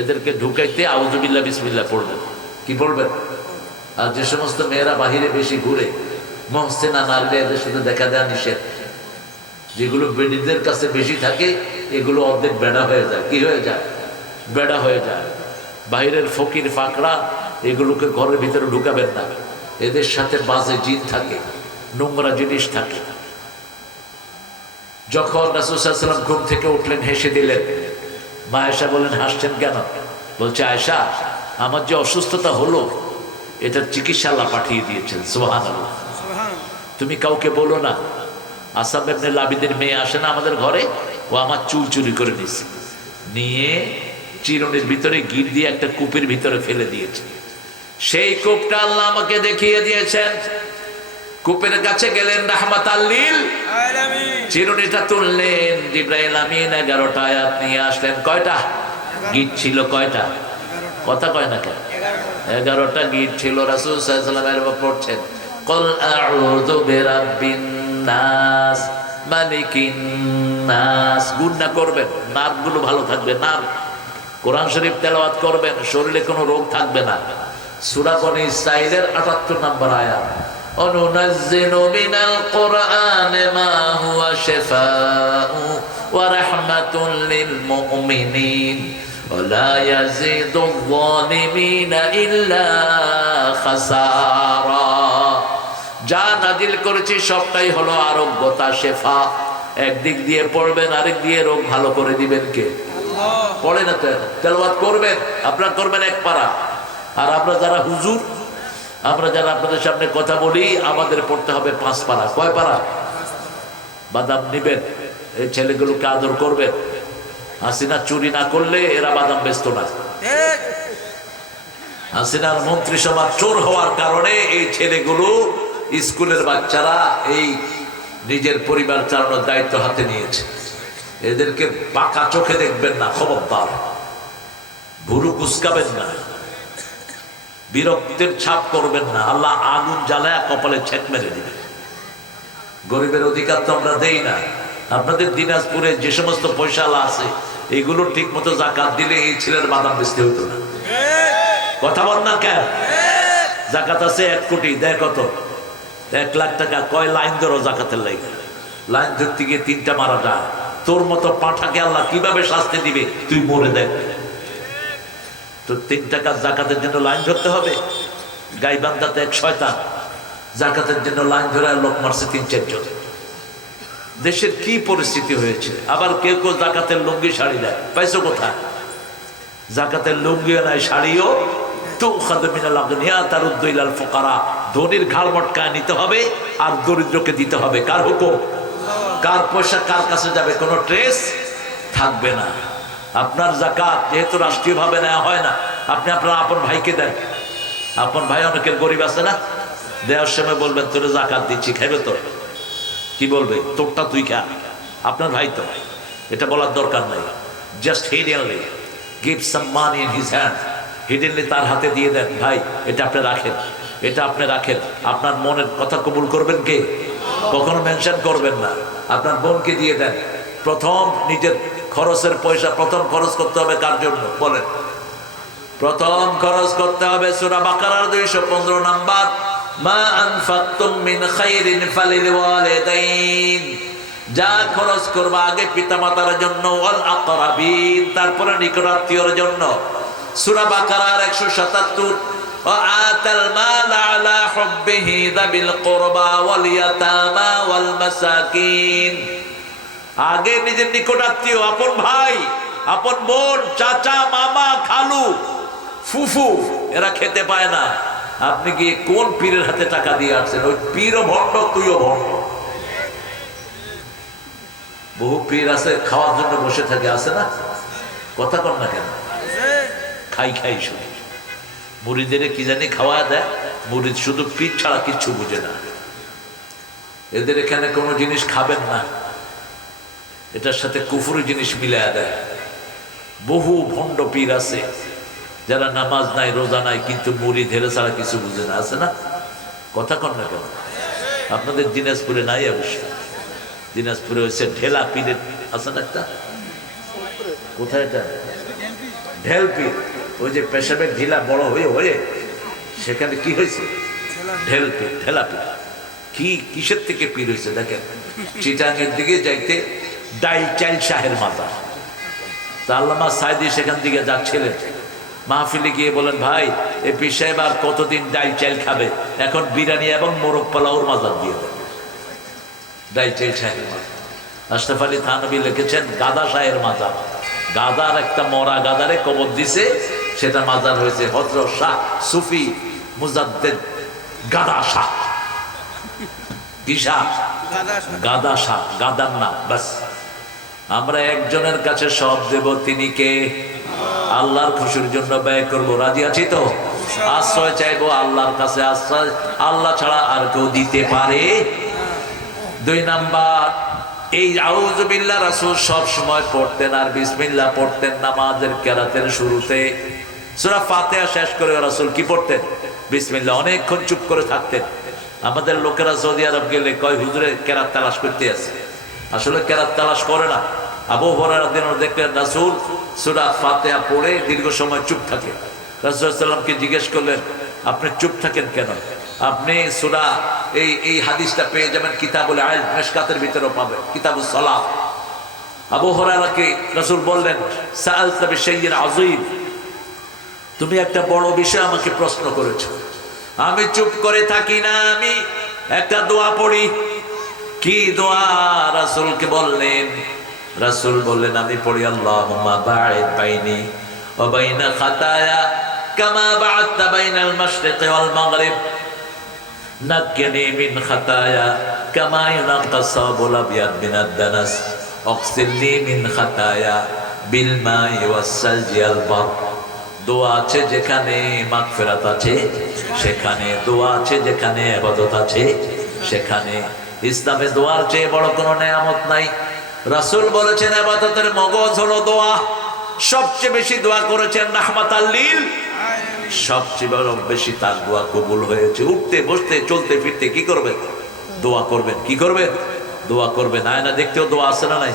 এদেরকে ঢুকাইতে আউযুবিল্লাহ বিসমিল্লাহ পড়বেন। কি পড়বেন? আর যে সমস্ত মেয়েরা বাহিরে বেশি ঘুরে, মুহসিনা নারীরা, এদের সাথে দেখা দেওয়া নিষেধ। যেগুলো বেডিদের কাছে বেশি থাকে, এগুলো অর্ধেক বেড়া হয়ে যায়। কি হয়ে যায়? বেড়া হয়ে যায়। বাহিরের ফকির ফাকরা, এগুলোকে ঘরের ভিতরে ঢুকাবেন না, এদের সাথে বাজে জিন থাকে, নোংরা জিনিস থাকে। যখন রাসূল সাল্লাল্লাহু আলাইহি ওয়াসাল্লাম ঘুম থেকে উঠলেন, হেসে দিলেন। মা আয়েশা বলেন, হাসছেন কেন? বলছে, আয়েশা, আমার যে অসুস্থতা হলো, এটার চিকিৎসা আল্লাহ পাঠিয়ে দিয়েছেন। সুবহানাল্লাহ। তুমি কাউকে বলো না। আসাম ইবনে লাবিদের মেয়ে আসে না আমাদের ঘরে, ও আমার চুল চুরি করে নিয়েছে, নিয়ে চিরুনির ভিতরে গিট দিয়ে একটা কূপের ভিতরে ফেলে দিয়েছে। সেই কূপটা আল্লাহ আমাকে দেখিয়ে দিয়েছেন। কূপের কাছে গেলেন, রাহমাতাল লিল আলামিন, চিরুনিটা তুললেন, জিবরাইল আমিন 11টা আয়াত নিয়ে আসলেন। কয়টা গিট ছিল? কয়টা? কথা কয় না কেন? 11টা গিট ছিল। রাসূল সাল্লাল্লাহু আলাইহি ওয়াসাল্লাম পড়ছেন, কুল আউযু বিরাব্বিন নাস মালিকিন নাস। গুণনা করবেন, নার্ভগুলো ভালো থাকবে। নার্ভ, কোরআন শরীফ তেলাওয়াত করবেন, শরীরে কোনো রোগ থাকবে না। সূরা বনী ইসরাঈলের 78 নম্বর আয়াত, অনুনাজ্জিলু মিনাল কুরআনি মা হুয়া শিফাউ ওয়া রাহমাতুল লিল মুমিনিন ওয়া লা ইয়াজিদুয যালিমিনা ইল্লা খাসারা। যা নাজিল করেছি সবটাই হলো আরোগ্যতা, শেফা। একদিক দিয়ে পড়বেন, আরেক দিয়ে রোগ ভালো করে দিবেন কে? আল্লাহ। পড়ে না তো, তেলাওয়াত করবেন, আপনারা করবেন এক পারা। আর আমরা যারা হুজুর, আমরা যারা আপনাদের সামনে কথা বলি, আমাদের পড়তে হবে 5 পারা। কয় পারা? বাদাম নিবেন, এই ছেলেগুলোকে আদর করবেন। হাসিনা চুরি না করলে এরা বাদাম বেচতো না। হাসিনার মন্ত্রিসভা চোর হওয়ার কারণে এই ছেলেগুলো, স্কুলের বাচ্চারা, এই নিজের পরিবার চালানোর দায়িত্ব হাতে নিয়েছে। এদেরকে পাকা চোখে দেখবেন না, খবরদার। ভুরু কুচকাবেন না, বিরক্তের ছাপ করবেন না। আল্লাহ আগুন জ্বালায় কপালে ছেক মেরে দিবে। গরিবের অধিকার তো আমরা দেই না। আপনাদের দিনাজপুরে যে সমস্ত পয়সা আছে, এগুলো ঠিক মতো জাকাত দিলে এই ছেলের বাদাম বেচতে হতো না। কথা বল না কেন? জাকাত আছে 1 কোটি, দেয় কত? 1 লাখ টাকা। কয় লাইন ধরো জাকাতের লাগে? লাইন ধরতে গিয়ে 3টা মারা যায়। তোর মতো পাঠাকে আল্লাহ কিভাবে শাস্তি দিবে তুই মরে দেখ। তো 3 টাকা জাকাতের জন্য লাইন ধরতে হবে? গাইবান্ধাতে এক শয়তান জাকাতের জন্য লাইন ধরে লোক মারছে 3-4 জন। দেশের কি পরিস্থিতি হয়েছে! আবার কেউ কেউ জাকাতের লুঙ্গি শাড়ি দেয়, পাইছো কোথায়? জাকাতের লুঙ্গিও নাই, শাড়িও। তুখাযু মিনাল আগনিয়া তারুদ্দু ইলাল ফুকারা, ধনীর ঘাড় মটকায় নিতে হবে আর দরিদ্রকে দিতে হবে। কার হুকুম? কার পয়সা কার কাছে যাবে কোনো ট্রেস থাকবে না। আপনার জাকাত যেহেতু রাষ্ট্রীয়ভাবে নেওয়া হয় না, আপনি আপনার আপন ভাইকে দেন। আপন ভাই অনেকের গরিব আছে না, দেওয়ার সময় বলবেন, তোরে জাকাত দিচ্ছি, খাইবে তো? কি বলবে? তোরটা তুই খা, আপনার ভাই তো। এটা বলার দরকার নাই। Just hiddenly give some money in his hand. Hiddenly তার হাতে দিয়ে দেন, ভাই এটা আপনি রাখেন, এটা আপনি রাখেন। আপনার মনের কথা কবুল করবেন কে? কখনো মেনশন করবেন না। আপনার বোনকে দিয়ে দেন। প্রথম নিজের খরচের পয়সা প্রথম খরচ করতে হবে কার জন্য বলেন? প্রথম খরচ করতে হবে সূরা বাকারার 215 নাম্বার, মা আনফাকতুম মিন খাইরিন ফালিল ওয়ালিদাইন। যা খরচ করবা আগে পিতামাতার জন্য, ওয়াল আকরাবিন, তারপরে নিকটাত্মীয়র জন্য। সূরা বাকারার 177 ওয়াআতাল মাল আলা হুব্বিহি যাবিল কুরবা ওয়াল ইয়াতামা ওয়াল মাসাকিন। আগে নিজের নিকটাত্মীয়, আপন ভাই, আপন বোন, চাচা, মামা, খালু, ফুফু, এরা খেতে পায় না। আপনি কি কোন পীরের হাতে টাকা দিয়ে আসছেন? ওই পীরও ভণ্ড, তুইও ভণ্ড। বহু পীর আছে খাওয়ার জন্য বসে থাকে, আছে না? কথা কর না কেন? খাই খাই শুধু মুরিদের কি জানি খাওয়া দেয়। মুরিদ শুধু পীর ছাড়া কিচ্ছু বুঝে না। এদের এখানে কোনো জিনিস খাবেন না, এটার সাথে কুফুরি জিনিস মিলায়া দেয়। বহু ভণ্ড পীর আছে যারা নামাজ নাই, রোজা নাই, কিন্তু মুরিদ হেরে ছাড়া কিছু বুঝে না, আছে না? কথা কর না কেন? আপনাদের দিনাজপুরে নাই অবশ্য। দিনাজপুরে হয়েছে ঢেলা পীরের, আছে না একটা? কোথায় এটা? ঢেল পীর। ওই যে পেশাবের ঢিলা বড় হয়ে হয়ে সেখানে কি হয়েছে? ঢেল পীর, ঢেলা পীর। কি কিসের থেকে পীর হয়েছে দেখেন। চিটাঙ্গের দিকে যাইতে ডাইল চাইল শাহের মাজার। তা আল্লামা সাইদি সেখান দিকে যাচ্ছিলেন, মাহফিলে গিয়ে বলেন, ভাই এ পীর সাহেব আর কতদিন ডাইল চাইল খাবে? এখন বিরিয়ানি এবং মোরগ পোলাওর মাজার দিয়ে দেন। ডাইল চাইল শাহের মাজার। আশরাফ আলী থানভী লিখেছেন গাদা শাহের মাজার। গাদার একটা মরা গাদারে কবর দিছে, সেটা মাজার হয়েছে হযরত শাহ সুফি মুজাদ্দেদ গাদা শাহ। কি শাহ? গাদা শাহ, গাদার না। বাস আমরা একজনের কাছে সব দেব, তিনি কে? আল্লাহর খুশির জন্য ব্যয় করব, রাজি আছি তো? আশ্রয় চাইবো আল্লাহর কাছে, আশ্রয় আল্লাহ ছাড়া আর কেউ দিতে পারে? 2 নাম্বার, এই আউযু বিল্লাহ রাসূল সব সময় পড়তেন, আর বিসমিল্লাহ পড়তেন নামাজের কেরাতের শুরুতে। সূরা ফাতিহা শেষ করে রাসূল কি পড়তেন? বিসমিল্লাহ। অনেকক্ষণ চুপ করে থাকতেন। আমাদের লোকেরা সৌদি আরব গেলে কয় হুজুরে কেরাত তালাশ করতে আছে, আসলে কেরাত তালাশ করে না। আবু হুরায়রা রাদিয়াল্লাহু দেখলেন রাসূল সূরা ফাতিহা পড়ে দীর্ঘ সময় চুপ থাকে। রাসূল সাল্লাল্লাহু আলাইহি ওয়াসাল্লামকে জিজ্ঞেস করলেন, আপনি চুপ থাকেন কেন? আপনি সূরা এই হাদিসটা পেয়ে যাবেন কিতাবুল ইলম, মিশকাতের ভিতরেও পাবেন, কিতাবুস সালাত। আবু হুরায়রাকে রাসূল বললেন, সাআলতা বিশাইইন আযীম, তুমি একটা বড় বিষয় আমাকে প্রশ্ন করেছো। আমি চুপ করে থাকি না, আমি একটা দোয়া পড়ি। কি দোয়া? রাসূলকে বললেন। রাসূল বললেন, আমি পড়ি আল্লাহুম্মা বা'id বাইনি ওয়া বাইনা খাতায়া কামা বা'আদতা বাইনাল মাশরিকি ওয়াল মাগরিব, নাক্কিনি মিন খাতায়া কামা ইউনাক্কাস সাওবুল আবিয়াদ মিনাদ দানাস, ওয়াগসিলনি মিন খাতায়া বিল মাই ওয়াস সালজি আল বার। দোয়া আছে যেখানে মাগফিরাত আছে সেখানে, দোয়া আছে যেখানে ইবাদত আছে সেখানে। ইসলামে দোয়ার চেয়ে বড় কোনো নেয়ামত নাই। রাসূল বলেছেন ইবাদতের মগজ হলো দোয়া। সবচেয়ে বেশি দোয়া করেছেন রাহমাতাল লিল, সবচেয়ে বড় বেশি তার দোয়া কবুল হয়েছে। উঠতে বসতে চলতে ফিরতে কি করবেন? দোয়া করবেন। কি করবেন? দোয়া করবেন। আয়না দেখতেও দোয়া আছে না নাই?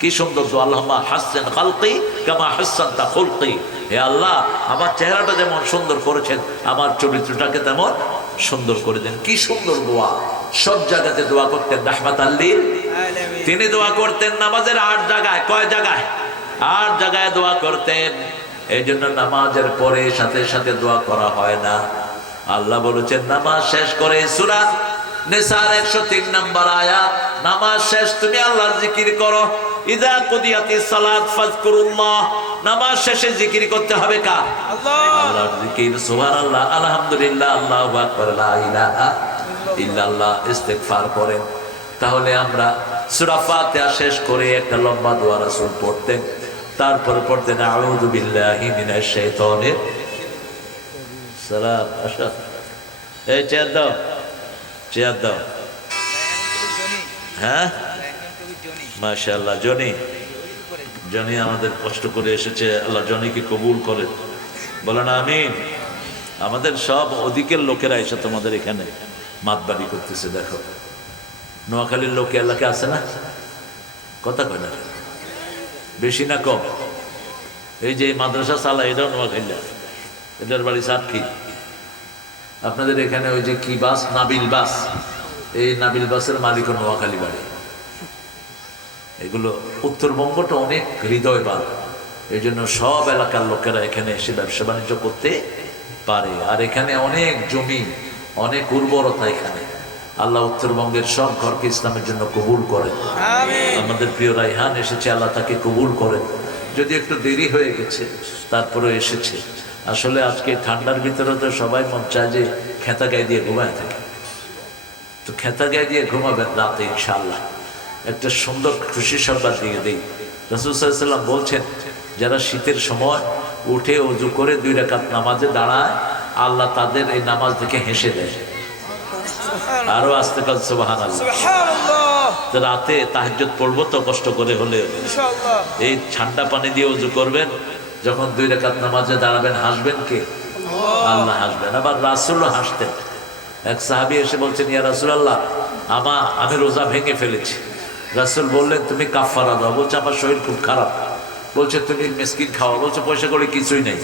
কি সুন্দর দোয়া, আল্লাহুম্মা হাসসিন খালকি কামা হাসসানতা খুলকি। হে আল্লাহ, আমার চেহারাটা যেমন সুন্দর করেছেন, আমার চরিত্রটাকে তেমন সুন্দর করে দেন। কি সুন্দর দোয়া। সব জায়গাতে দোয়া করতেন রাহমাতাল লিল আলামিন। তিনি দোয়া করতেন নামাজের 8 জায়গায়। কয় জায়গায়? 8 জায়গায় দোয়া করতেন। এই জন্য নামাজের পরে সাথে সাথে দোয়া করা হয় না। আল্লাহ বলেছেন নামাজ শেষ করে, সূরা নিসার 103 নম্বর আয়াত, নামাজ শেষ তুমি আল্লাহর জিকির করো। ইযা কুদিয়াতিস সালাত ফাযকুরুল্লাহ। নামাজ শেষে জিকির করতে হবে কার? আল্লাহর জিকির। সুবহানাল্লাহ, আলহামদুলিল্লাহ, আল্লাহু আকবার, লা ইলাহা ইল্লাল্লাহ, ইস্তিগফার করেন। তাহলে আমরা সূরা ফাতিহা শেষ করে একটা লম্বা দোয়া রাসূল পড়তেন। তারপরে পড়তেন আউযু বিল্লাহি মিনাশ শাইতানির সালাম। আশা এই চেয়ার দাও, চেয়ার দাও। হ্যাঁ, মাশাআল্লাহ। জনি, জনি আমাদের কষ্ট করে এসেছে। আল্লাহ জনিকে কবুল করেন, বলেন আমিন। আমাদের সব ওদিকের লোকেরা এসে তোমাদের এখানে মাতবাড়ি করতেছে। দেখো নোয়াখালীর লোকে আল্লাহকে আছে না? কথা কয় না, বেশি না কম? এই যে মাদ্রাসা চালা, এটাও নোয়াখালী, এটার বাড়ি সাতক্ষী। আপনাদের এখানে ওই যে কি বাস, নাবিল বাস, এই নাবিল বাসের মালিক নোয়াখালী বাড়ি। এগুলো উত্তরবঙ্গটা অনেক হৃদয়বান। এই জন্য সব এলাকার লোকেরা এখানে এসে ব্যবসা বাণিজ্য করতে পারে। আর এখানে অনেক জমি, অনেক উর্বরতা এখানে। আল্লাহ উত্তরবঙ্গের সব ঘরকে ইসলামের জন্য কবুল করেন। আমাদের প্রিয় রাইহান এসেছে, আল্লাহ তাকে কবুল করেন। যদি একটু দেরি হয়ে গেছে তারপরে এসেছে। আসলে আজকে ঠান্ডার ভিতরে তো সবাই মন চায় যে খেতা গায়ে দিয়ে ঘুমায় থাকে, তো খেতা গায়ে দিয়ে ঘুমাবেন রাতে ইনশাআল্লাহ। একটা সুন্দর খুশি সংবাদ দিয়ে দিই। রাসূল সাল্লাল্লাহু আলাইহি ওয়াসাল্লাম বলছেন, যারা শীতের সময় উঠে ওযু করে 2 রাকাত নামাজে দাঁড়ায়, আল্লাহ তাদের এই নামাজ দেখে হেসে দেয়। আরো আস্তে কাল সুবহানাল্লাহ। তো রাতে তাহাজ্জুদ পড়বো তো কষ্ট করে হলে ইনশাআল্লাহ। এই ঠান্ডা পানি দিয়ে ওযু করবেন, যখন 2 রাকাত নামাজে দাঁড়াবেন, হাসবেন কে? আল্লাহ হাসবেন। আবার রাসূলও হাসতেন। এক সাহাবী এসে বলছেন, ইয়া রাসূলুল্লাহ, আমি রোজা ভেঙে ফেলেছি। রাসূল বললেন, তুমি কাফারা দাও। বলছে, আমার শরীর খুব খারাপ। বলছে, তুমি মিসকিন খাওয়া। বলছে, পয়সা করে কিছুই নেই।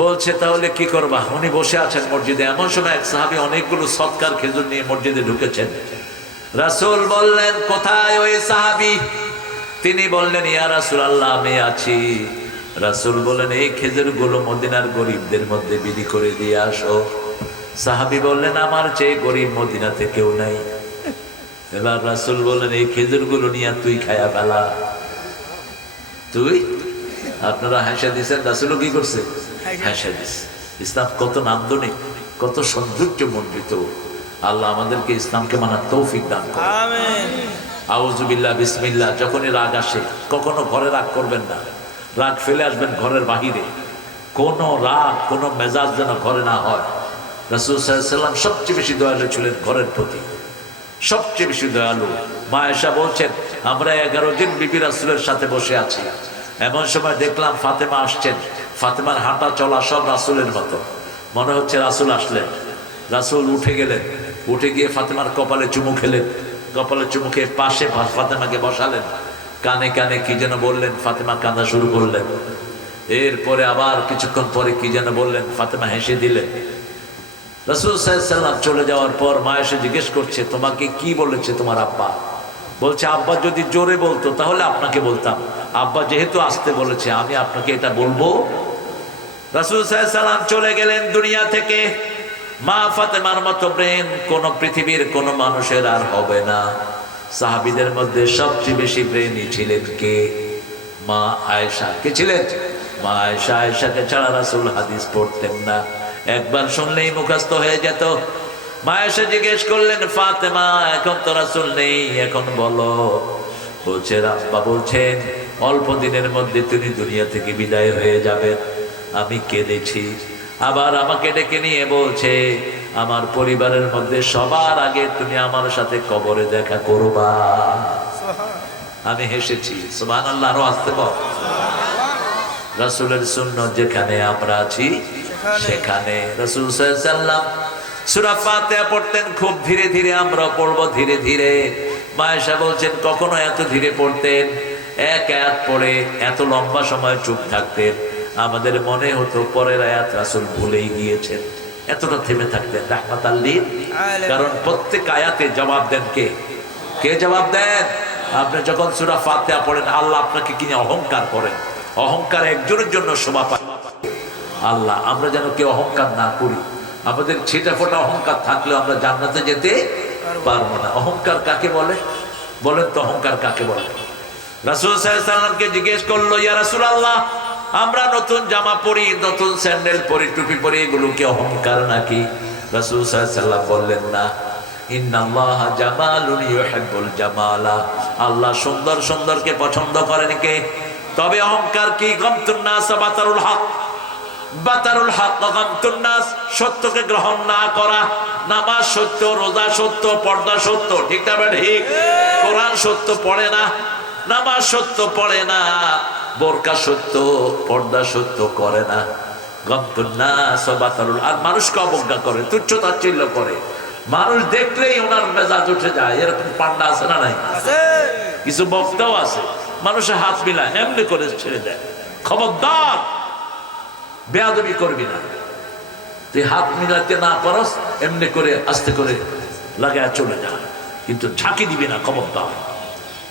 বলছে, তাহলে কি করবা? উনি বসে আছেন মসজিদে। এমন সময় এক সাহাবী অনেকগুলো সৎকার খেজুর নিয়ে মসজিদে ঢুকেছেন। রাসূল বললেন, কোথায় ওই সাহাবী? তিনি বললেন, ইয়া রাসূলুল্লাহ, আমি আছি। রাসূল বললেন, এই খেজুরগুলো মদিনার গরিবদের মধ্যে বিলি করে দিয়ে আসো। সাহাবী বললেন, আমার চেয়ে গরিব মদিনাতে কেউ নাই। এবার রাসূল বললেন, এই খেজুরগুলো নিয়ে তুই খায়া ফেলা। তুই? আপনারা হাসা দিচ্ছেন, রাসূলও কি করছে? হাসা দিচ্ছে। ইসলাম কত নান্দনিক, কত সৌন্দর্য মণ্ডিত। আল্লাহ আমাদেরকে ইসলামকে মানার তৌফিক দান করুন। আমিন। আউযুবিল্লাহ, বিসমিল্লাহ। যখনই রাগ আসে, কখনো ঘরে রাগ করবেন না। রাগ ফেলে আসবেন ঘরের বাহিরে। কোনো রাগ, কোনো মেজাজ যেন ঘরে না হয়। রাসূল সাল্লাল্লাহু আলাইহি ওয়াসাল্লাম সবচেয়ে বেশি দয়ালু ছিলেন ঘরের প্রতি, সবচেয়ে বেশি দয়ালু। মা আয়েশা বলছেন, আমরা 11 জন বিবি রাসূলের সাথে বসে আছি। এমন সময় দেখলাম ফাতেমা আসছেন। ফাতেমার হাঁটা চলা সব রাসূলের মতো, মনে হচ্ছে রাসূল আসলেন। রাসূল উঠে গেলেন, উঠে গিয়ে ফাতেমার কপালে চুমু খেলেন। কপালে চুমু খেয়ে পাশে ফাতেমাকে বসালেন। কানে কানে কি যেন বললেন, ফাতেমা কাঁদা শুরু করলেন। এরপরে আবার কিছুক্ষণ পরে কি যেন বললেন, ফাতেমা হেসে দিলেন। রাসূল সাল্লাল্লাহু আলাইহি ওয়াসাল্লাম চলে যাওয়ার পর মা এসে জিজ্ঞেস করছে, তোমাকে কি বলেছে তোমার আব্বা? বলছে, আব্বা যদি জোরে বলতো তাহলে আপনাকে বলতাম, আব্বা যেহেতু আসতে বলেছে আমি আপনাকে এটা বলবো। রাসূল সাল্লাল্লাহু আলাইহি ওয়াসাল্লাম চলে গেলেন দুনিয়া থেকে। মা ফাতেমার মতো প্রেম কোন পৃথিবীর কোন মানুষের আর হবে না। সাহাবীদের মধ্যে সবচেয়ে বেশি প্রেমী ছিলেন কে? মা আয়েশা। কে ছিলেন? মা আয়েশা। আয়েশাকে ছাড়া রাসূল হাদিস পড়তেন না, একবার শুনলেই মুখস্থ হয়ে যেত। মা আয়েশা জিজ্ঞেস করলেন, ফাতেমা, এখন তো রাসূল নেই, এখন বলো। বলছে, আব্বা বলছেন অল্প দিনের মধ্যে তিনি দুনিয়া থেকে বিদায় হয়ে যাবেন। আমি কেঁদেছি। আবার আমাকে ডেকে নিয়ে বলছে, আমার পরিবারের মধ্যে সবার আগে তুমি আমার সাথে কবরে দেখা করবা। আমি হেসেছি। সুবহানাল্লাহ। আরো আসতে পারো। রাসূলের সুন্নাত যেখানে আমরা আছি সেখানে। রাসূল সাল্লাল্লাহু আলাইহি ওয়াসাল্লাম সূরা ফাতিহা পড়তেন খুব ধীরে ধীরে, আমরা পড়বো ধীরে ধীরে। মা আয়েশা বলছেন, কখনো এত ধীরে পড়তেন, এক আয়াত পড়ে এত লম্বা সময় চুপ থাকতেন, আমাদের মনে হতো পরের আয়াত রাসূল ভুলেই গিয়েছেন। এতটা থেমে থাকতেন রাহমাতাল লিল। কারণ প্রত্যেক আয়াতে জবাব দেন কে? কে জবাব দেন? আপনি যখন সূরা ফাতিহা পড়েন, আল্লাহ আপনাকে কিনে অহংকার করেন। অহংকার একজনের জন্য শোভা পায়, আল্লাহ। আমরা যেন কেউ অহংকার না করি। আমাদের ছিটা ফোটা অহংকার থাকলেও আমরা জান্নাতে যেতে পারবো না। অহংকার কাকে বলে? বলেন তো, অহংকার কাকে বলে? রাসূল সাল্লাল্লাহু আলাইহি ওয়াসাল্লামকে জিজ্ঞেস করলো, ইয়া রাসূলুল্লাহ, আমরা নতুন জামা পরি, নতুন স্যান্ডেল পরি, টুপি পরি, এগুলো কি অহংকার নাকি? রাসূল সাল্লাল্লাহু আলাইহি ওয়াসাল্লাম বললেন, না। ইন্নাল্লাহা জামালুন ইউহিব্বুল জামালা। আল্লাহ সুন্দর সুন্দরকে পছন্দ করেন কে? তবে অহংকার কি? গামতুন নাস বাতারুল হক। বাতারুল হক গামতুন নাস, সত্যকে গ্রহণ না করা। নামাজ সত্য, রোজা সত্য, পর্দা সত্য, ঠিক না? ঠিক। কোরআন সত্য পড়ে না, নামাজ সত্য পড়ে না, বোরকা সত্য, পর্দা সত্য করে না। গামতুন নাস বাতারুল। আর মানুষকে অবজ্ঞা করে, তুচ্ছ তাচ্ছিল্য করে। মানুষ দেখলেই ওনার মেজাজ উঠে যায়। এরকম পান্ডা আছে না নাই? কিছু বক্তাও আছে, মানুষের হাত মিলায় এমনি করে ছেড়ে দেয়। খবরদার, বেয়াদবি করবি না। তুই হাত মিলাতে না পারস, এমনি করে আস্তে করে লাগায় চলে যা, কিন্তু ঝাঁকি দিবি না। খবরদার।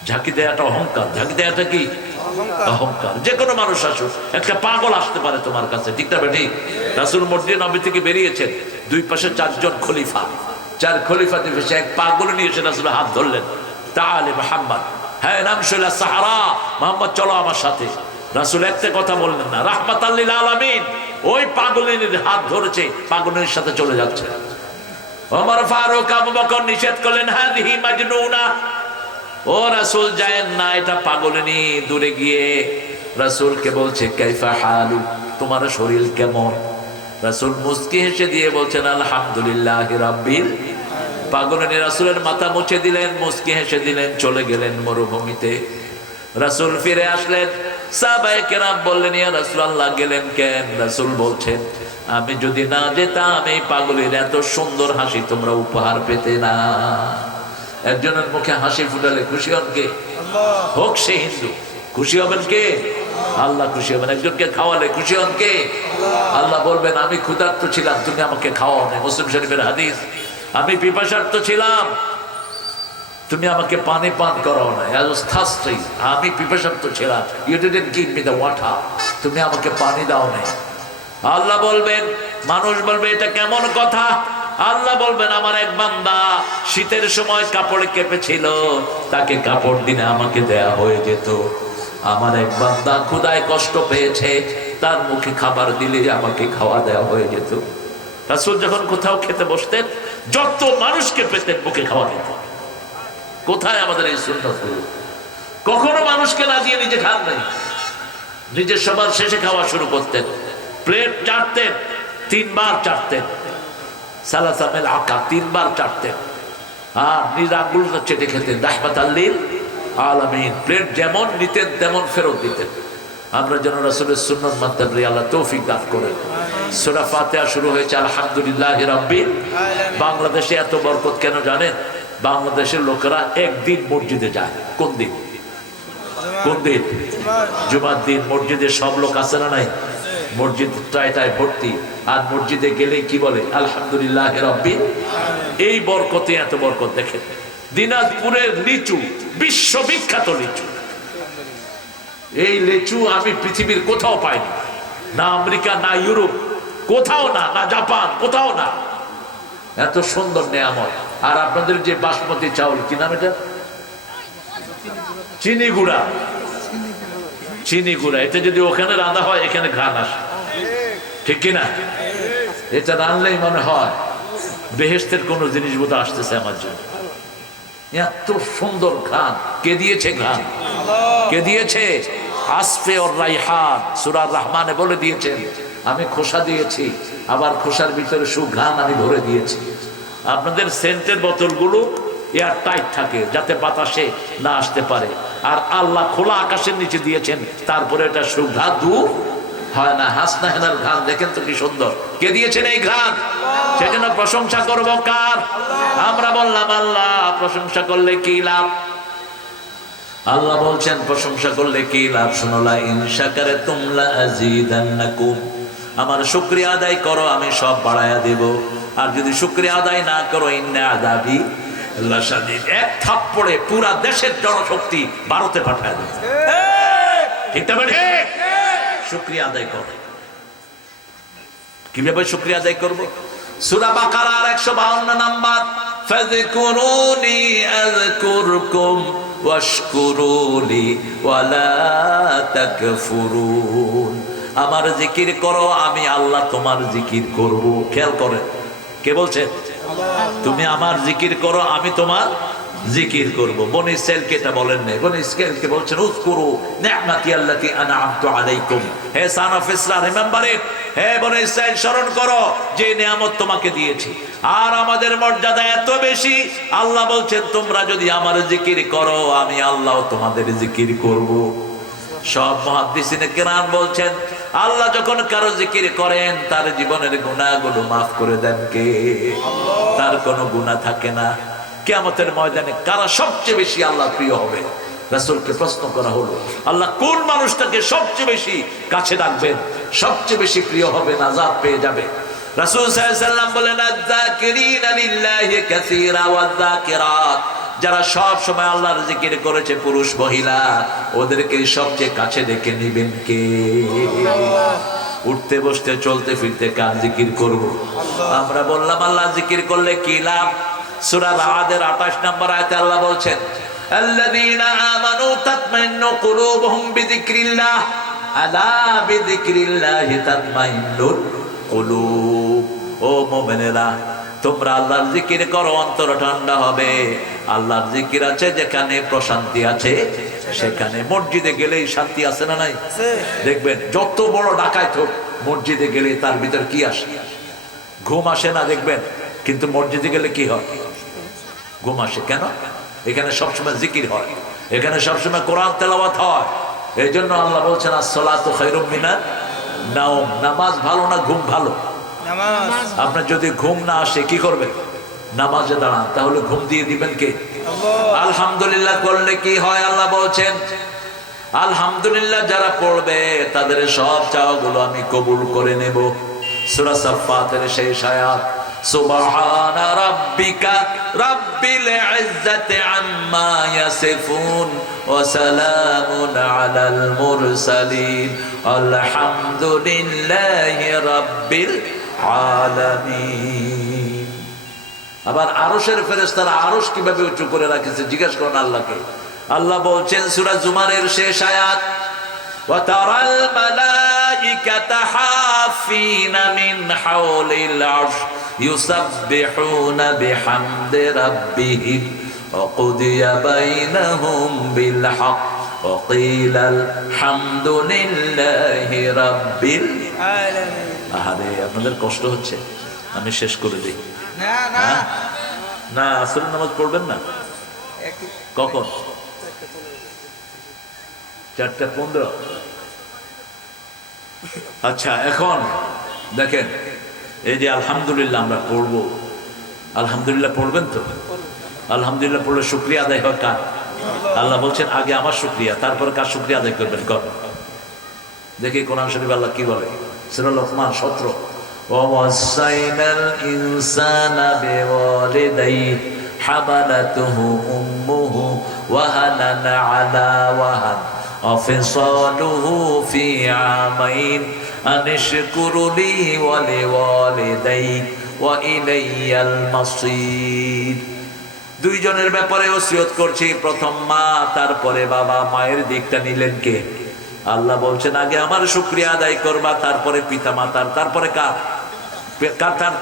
ঝাঁকি দেয়াটা অহংকার। ঝাঁকি দেয়াটা কি? অহংকার। যে কোনো মানুষ আসুক, একটা পাগল আসতে পারে তোমার কাছে, ঠিক না ঠিক? রাসূল মসজিদে নববী থেকে বেরিয়েছেন, দুই পাশে চারজন খলিফা, চার খলিফা দিবে, সে এক পাগল নিয়ে এসে রাসূলের হাত ধরলেন। তাআলে মুহাম্মদ, হ্যাঁ নাম শুনলা সাহারা, মুহাম্মদ চলো আমার সাথে। রাসূল একটা কথা বললেন না, রাহমাতাল লিল আলামিন, ওই পাগলের হাত ধরেছে, পাগলের সাথে চলে যাচ্ছে। ওমর ফারুক, আবু বকর নিষেধ করলেন, হাদিহি মাজনুনা, ও রাসূল যায়েন না, এটা পাগলিনী। দূরে গিয়ে রাসূলকে বলছে, কাইফা হালু, তোমার শরীর কেমন? রাসূল মুস্কি হেসে দিয়ে বলছেন, আলহামদুলিল্লাহি রাব্বিল। পাগলিনী রাসূলের মাথা মুছে দিলেন, মুস্কি হেসে দিলেন, চলে গেলেন মরুভূমিতে। রাসূল ফিরে আসলেন, সাহাবায়ে কেরাম বললেন, ইয়া রাসূলুল্লাহ গেলেন কেন? রাসূল বলছেন, আমি যদি না যেতাম এই পাগলের এত সুন্দর হাসি তোমরা উপহার পেতে না। একজনের মুখে হাসি ফুটালে খুশি হন কে? হোক সে হিন্দু, খুশি হবেন কে? আল্লাহ খুশি হবেন। একজনকে খাওয়ালে খুশি হন কে? আল্লাহ বলবেন, আমি ক্ষুধার্ত ছিলাম, তুমি আমাকে খাওয়াও না। মুসলিম শরীফের হাদিস, আমি পিপাসার্ত ছিলাম, তুমি আমাকে পানি পান করাও না। আমি পিপাসার্ত ছিলাম, you didn't give me the water, তুমি আমাকে পানি দাও না। আল্লাহ বলবেন, মানুষ বলবে এটা কেমন কথা? আল্লাহ বলবেন, আমার এক বান্দা শীতের সময় কাপড়ে কেঁপেছিল, তাকে কাপড় দিনে আমাকে দেয়া হয়ে যেত। আমার এক বান্দা ক্ষুধায় কষ্ট পেয়েছে, তার মুখে খাবার দিলে আমাকে খাওয়া দেওয়া হয়ে যেত। রাসূল যখন কোথাও খেতে বসতেন, যত মানুষকে পেতেন মুখে খাওয়া দিত। কোথায় আমাদের এই সুন্নাত? কখনো মানুষকে না দিয়ে নিজে খান নাই, নিজে সবার শেষে খাওয়া শুরু করতেন। প্লেট চাটতেন, 3 বার চাটতেন, সালাসামেল আকা 3 বার চাটতেন, আর নিজ আঙ্গুলটা চেটে খেতেন। রাহমাতাল লিল আলামিন। প্লেট যেমন নিতেন তেমন ফেরত দিতেন। আমরা যেন রাসূলের সুন্নাত মানতে পারি, আল্লাহ তৌফিক দান করেন। সূরা ফাতিহা শুরু হয়েছে আলহামদুলিল্লাহি রাব্বিল। বাংলাদেশে এত বরকত কেন জানেন? বাংলাদেশের লোকেরা একদিন মসজিদে যায়। কোন দিন? কোন দিন? জুমার দিন। মসজিদে সব লোক আছে না নাই? মসজিদ টাইটায় ভর্তি, আর মসজিদে গেলে কি বলে? আলহামদুলিল্লাহি রাব্বিল। এই বরকতে এত বরকত দেখেন। দিনাজপুরের লিচু বিশ্ববিখ্যাত লিচু। এই লিচু আমি পৃথিবীর কোথাও পাইনি, না আমেরিকা, না ইউরোপ, কোথাও না, না জাপান, কোথাও না। এত সুন্দর নেয়ামত। আর আপনাদের যে বাসমতি চাউল, কি নাম এটা? চিনি গুঁড়া। চিনি গুঁড়া, এটা যদি ওখানে রান্না হয় এখানে ঘ্রাণ আসে, ঠিক কিনা? এটা রান্নলেই মনে হয় বেহেশতের কোন জিনিস বোধ আসতেছে আমার জন্য। এত সুন্দর ঘ্রাণ। কে দিয়েছে ঘ্রাণ? কে দিয়েছে? আসফে ওর রাইহান সূরা রহমানে বলে দিয়েছেন, আমি খোসা দিয়েছি, আবার খোসার ভিতরে সুঘ্রাণ আমি ভরে দিয়েছি। আপনাদের সেন্টের বোতলগুলো এয়ার টাইট থাকে, যাতে বাতাসে না আসতে পারে। আর আল্লাহ খোলা আকাশের নিচে দিয়েছেন, তারপরে এটা সুঘ্রাণ দূর হয় না। হাসনা হেনার ঘ্রাণ দেখেন তো কি সুন্দর। কে দিয়েছেন এই ঘ্রাণ? সেজন্য প্রশংসা করবো কার? আমরা বললাম আল্লাহ। প্রশংসা করলে কি লাভ? আল্লাহ বলছেন প্রশংসা করলে কি লাভ? শুনো, লা ইন শাকারতুম লা আযীদান্নাকুম, আমার শুকরিয়া আদায় করো, আমি সব বাড়ায়া দেব। আর যদি শুকরিয়া আদায় না করো, ইন্না আযাবি লাশাদীদ, এক থাপ্পড়ে পুরা দেশের জনশক্তি ভারতে পাঠায় দেব। ঠিক না? শুকরিয়া আদায় করো। কিভাবে শুকরিয়া আদায় করব? সূরা বাকারার 152 নাম্বার, ফাযকুরুনি আযকুরকুম ওয়াশকুরুলি ওয়ালা তাকফুরুন। আমার জিকির করো, আমি আল্লাহ তোমার জিকির করব। খেয়াল করেন, কে বলছে? তুমি আমার জিকির করো, আমি তোমার জিকির করব। বনি ইসরাইলকে এটা বলেন নাই, বনি ইসরাইলকে বলছেন উযকুরু নি'মাতি আল্লাতী আন'আমতু আলাইকুম। হে son of Israel, remember it. হে বনি ইসরাইল, স্মরণ করো যে নিয়ামত তোমাকে দিয়েছি। আর আমাদের মর্যাদা এত বেশি, আল্লাহ বলছেন তোমরা যদি আমার জিকির করো, আমি আল্লাহ তোমাদের জিকির করব। সব মুহাদ্দিসিনে কেরাম বলছেন, আল্লাহ যখন কারো জিকির করেন, তার জীবনের গুনাহগুলো মাফ করে দেন কে? তার কোনো গুনাহ থাকে না। কিয়ামতের ময়দানে কারা সবচেয়ে বেশি আল্লাহ প্রিয় হবে? রাসূলকে প্রশ্ন করা হলো, আল্লাহ কোন মানুষটাকে সবচেয়ে বেশি কাছে রাখবেন, সবচেয়ে বেশি প্রিয় হবে, নাজাত পেয়ে যাবে? রাসূল সাল্লাল্লাহু আলাইহি ওয়াসাল্লাম বলেন, আয-যাকিরিনা লিল্লাহি কাসীরা ওয়ায-যাকিরাত, যারা সব সময় আল্লাহর জিকির করেছে পুরুষ মহিলা, ওদেরকে সবচেয়ে কাছে ডেকে নিবেন কে? উঠতে বসতে চলতে ফিরতে কার জিকির করব? আমরা বললাম আল্লাহ জিকির করলে কি লাভ? সূরা রাদের 28 নম্বর আয়াতে আল্লাহ বলছেন, আল্লাযীনা আমানু তাতমাইন্নু কুলুবুহুম বিযিকরিল্লাহ, আলা বিযিকরিল্লাহি তাতমাইন্নুল কুলুব। ও মুমিনেরা, তোমরা আল্লাহর জিকির করো, অন্তর ঠান্ডা হবে। আল্লাহর জিকির আছে যেখানে প্রশান্তি আছে সেখানে। মসজিদে গেলেই শান্তি আছে না নাই? দেখবেন যত বড় ডাকাত হোক, মসজিদে গেলে তার ভিতর কি আসে? ঘুম আসে না দেখবেন, কিন্তু মসজিদে গেলে কি হয়? ঘুম আসে। কেন? এখানে সবসময় জিকির হয়, এখানে সবসময় কোরআন তেলাওয়াত হয়। এই জন্য আল্লাহ বলছেন আসসালাতু খায়রুম মিনান নাওম। নামাজ ভালো না ঘুম ভালো? আপনার যদি ঘুম না আসে কি করবেন? নামাজে দাঁড়ান, তাহলে ঘুম দিয়ে দিবেন কে? আলহামদুলিল্লাহ করলে কি হয়? আল্লাহ বলছেন আলহামদুলিল্লাহ যারা পড়বে তাদের সব চাওয়াগুলো আমি কবুল করে নেব। সূরা সাফফাতের শেষ আয়াত, সুবহান রাব্বিকা রাব্বিল ইজ্জাতি আম্মা ইয়াসিফুন ওয়া সালামুন আলাল মুরসালিন আলহামদুলিল্লাহি রাব্বিল আলামিন। আবার আরশের ফেরেশতারা আরশ কিভাবে উঁচু করে রাখেছে জিজ্ঞেস করুন আল্লাহকে। আল্লাহ বলছেন সূরা জুমারের শেষ আয়াত, ওয়া তারাল মালাইকাতা হাফিনা মিন হাওলিল আরশ ইউসাব্বিহুনা বিহামদি রাব্বিহিম ওয়া কুদিয়া বাইনাহুম বিল হক ওয়া ক্বিলা আলহামদুলিল্লাহি রাব্বিল আলামিন। আরে আপনাদের কষ্ট হচ্ছে, আমি শেষ করে দিই। না আসরের নামাজ পড়বেন না? কখন? 4:15। আচ্ছা, এখন দেখেন এই যে আলহামদুলিল্লাহ আমরা পড়বো, আলহামদুলিল্লাহ পড়বেন তো? আলহামদুলিল্লাহ পড়লে শুকরিয়া আদায় হয় কার? আল্লাহ বলছেন আগে আমার শুকরিয়া, তারপর কার শুকরিয়া আদায় করবেন? কর। দেখি কোরআন শরীফ আল্লাহ কি বলে। সূরা লোকমান 17, ووصينا الإنسان بوالديه حملته أمه وهنا على وهن وفصاله في عامين أن اشكر لي ولوالديك وإلي المصير। দুইজনের ব্যাপারে ওসিয়ত করছি, প্রথম মা, তারপরে বাবা। মায়ের দিকটা নিলেন কে? আল্লাহ বলছেন আগে আমার শুকরিয়া আদায় করবা, তারপরে পিতা মাতার, তারপরে কার?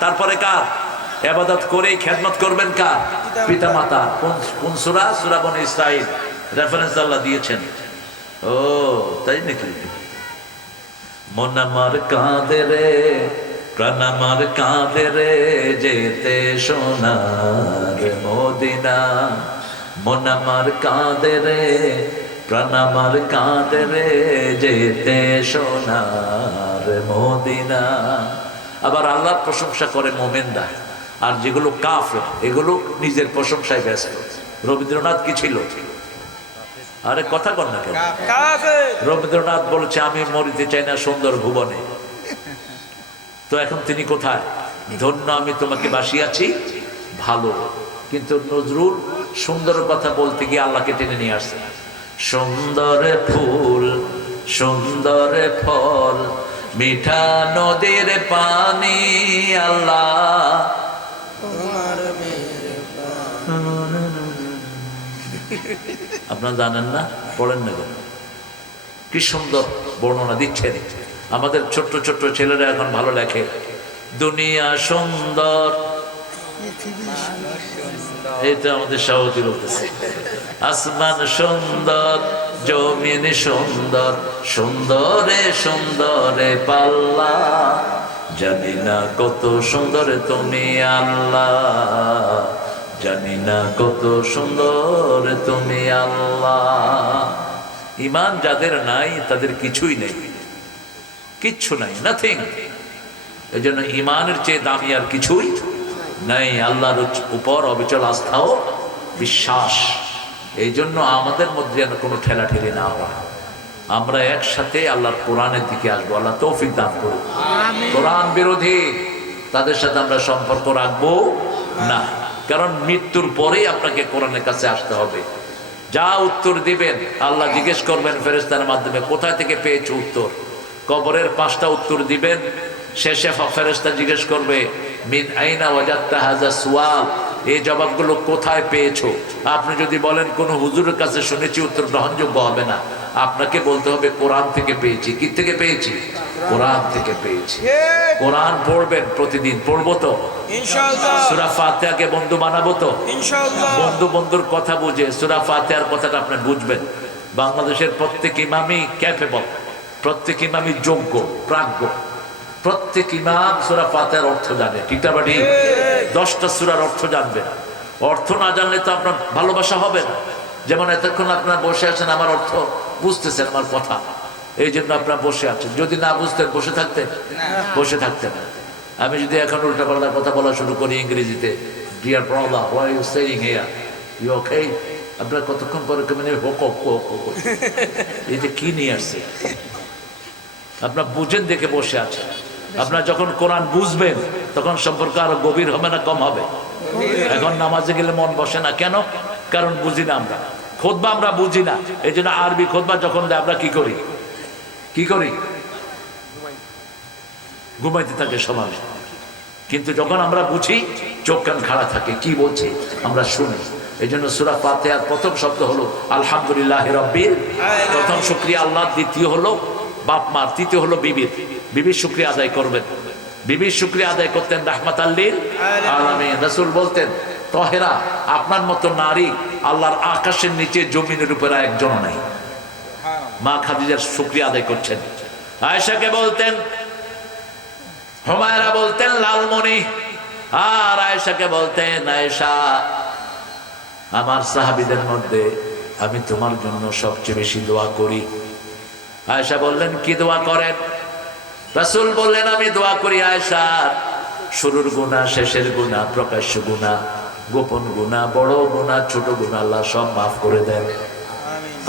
তারপরে কার? ইবাদত করেই খেদমত করবেন কার? পিতা মাতা। কোন সূরা? সূরা বনী ইসরাঈল রেফারেন্স আল্লাহ দিয়েছেন। ও তাই নাকি? মন আমার কাঁদে রে, প্রাণ আমার কাঁদে রে, যেতে সোনার মদিনা। মন আমার কাঁদে রে, প্রাণ আমার কাঁদে রে, যেতে সোনার মদিনা। আবার আল্লাহর প্রশংসা করে মোমেনরা, আর যেগুলো কাফের এগুলো নিজের প্রশংসায় ব্যস্ত। রবীন্দ্রনাথ কি ছিল? আরে কথা কর না কেন? রবীন্দ্রনাথ বলেছে আমি মরিতে চাই না সুন্দর ভুবনে। তো এখন তিনি কোথায়? ধন্য আমি তোমাকে বাসিয়াছি ভালো। কিন্তু নজরুল সুন্দর কথা বলতে গিয়ে আল্লাহকে টেনে নিয়ে আসছে। সুন্দর ফুল, সুন্দর ফল, মিঠা নদীর পানি, আল্লাহ আপনারা জানেন না? পড়েন না কেন? কি সুন্দর বর্ণনা দিচ্ছেন। আমাদের ছোট্ট ছোট্ট ছেলেরা এখন ভালো লেখে, দুনিয়া সুন্দর। এটা আমাদের সভাপতি বলতেছে। আসমান সুন্দর, জমিন সুন্দর, সুন্দরে সুন্দরে পাল্লা, জানি না কত সুন্দর তুমি আল্লাহ, জানি না কত সুন্দর তুমি আল্লাহ। ঈমান যাদের নাই তাদের কিছুই নেই, কিচ্ছু নাই, নাথিং। এই জন্য ঈমানের চেয়ে দামি আর কিছুই নাই। আল্লাহর উপর অবিচল আস্থাও বিশ্বাস। এই জন্য আমাদের মধ্যে যেন কোনো ঠেলাঠেলি না হয়, আমরা একসাথে আল্লাহর কোরআনের দিকে আসবো। আল্লাহ তৌফিক দান করুন। কোরআন বিরোধী তাদের সাথে আমরা সম্পর্ক রাখবো না। কারণ মৃত্যুর পরেই আপনাকে কোরআনের কাছে আসতে হবে। যা উত্তর দিবেন আল্লাহ জিজ্ঞেস করবেন ফেরেশতার মাধ্যমে, কোথায় থেকে পেয়েছো উত্তর। কবরের 5টা উত্তর দিবেন, শেষে ফেরেশতা জিজ্ঞেস করবে মিন আইনা ওয়াজাদতা হাযা সুয়াল, এই জবাবগুলো কোথায় পেয়েছো। আপনি যদি বলেন কোন হুজুরের কাছে শুনেছি, উত্তর গ্রহণযোগ্য হবে না। আপনাকে বলতে হবে কোরআন থেকে পেয়েছি। কি থেকে পেয়েছি? কোরআন থেকে পেয়েছি। কোরআন পড়বেন প্রতিদিন, পড়বো তো ইনশাআল্লাহ। সূরা ফাতিহাকে বন্ধু বানাবো তো ইনশাআল্লাহ। বন্ধু বন্ধুর কথা বুঝে সূরা ফাতিহার কথাটা আপনি বুঝবেন। বাংলাদেশের প্রত্যেক ইমামই ক্যাপেবল, প্রত্যেক ইমামই যোগ্য, প্রাজ্ঞ। প্রত্যেক ইমাম সূরা ফাতিহার অর্থ জানে, ঠিকটা বা ঠিক? 10টা সূরার অর্থ জানবেন। অর্থ না জানলে তো আপনার ভালোবাসা হবে না। যেমন এতক্ষণ আপনারা বসে আছেন, আমার অর্থ বুঝতেছেন আমার কথা, এই জন্য আপনারা বসে আছেন। যদি না বুঝতেন বসে থাকতেন? বসে থাকতেন না। আমি যদি এখন উল্টাপাল্টা কথা বলা শুরু করি ইংরেজিতে, dear brother what are you saying here, you okay, আপনারা কতক্ষণ পরে কেমন এই যে কি নিয়ে আসছে। আপনারা বুঝেন দেখে বসে আছেন। আপনারা যখন কোরআন বুঝবেন তখন সম্পর্ক আরো গভীর হবে না কম হবে? এখন নামাজে গেলে মন বসে না কেন? কারণ বুঝি না আমরা, খুতবা আমরা বুঝি না। এই জন্য আরবি খুতবা যখন দেয় আমরা কি করি? কি করি? ঘুমাইতে থাকে সমাজ। কিন্তু যখন আমরা বুঝি চোখ কান খাড়া থাকে, কি বলছে আমরা শুনি। এই জন্য সূরা ফাতিহার প্রথম শব্দ হলো আলহামদুলিল্লাহি রাব্বিল, প্রথম শুকরিয়া আল্লাহ, দ্বিতীয় হলো বাপ মার, তৃতীয় হলো বিবির শুকরিয়া আদায় করবেন। বিবির শুকরিয়া আদায় করতেন রাহমাতাল লিল আলামিন। রাসূল বলতেন, তহেরা, আপনার মতো নারী আল্লাহর আকাশের নিচে জমিনের উপরে একজন নাই। মা খাদিজার শুকরিয়া আদায় করছেন। আয়েশাকে বলতেন, হুমায়রা বলতেন লালমণি, আর আয়েশাকে বলতেন, আয়েশা আমার সাহাবীদের মধ্যে আমি তোমার জন্য সবচেয়ে বেশি দোয়া করি। আয়েশা বললেন, কি দোয়া করেন? রাসূল বললেন, আমি দোয়া করি আয়েশা শুরুর গুনাহ, শেষের গুনাহ, প্রকাশ্য গুনাহ, গোপন গুনাহ, বড় গুনাহ, ছোট গুনাহ আল্লাহ সব মাফ করে দেন।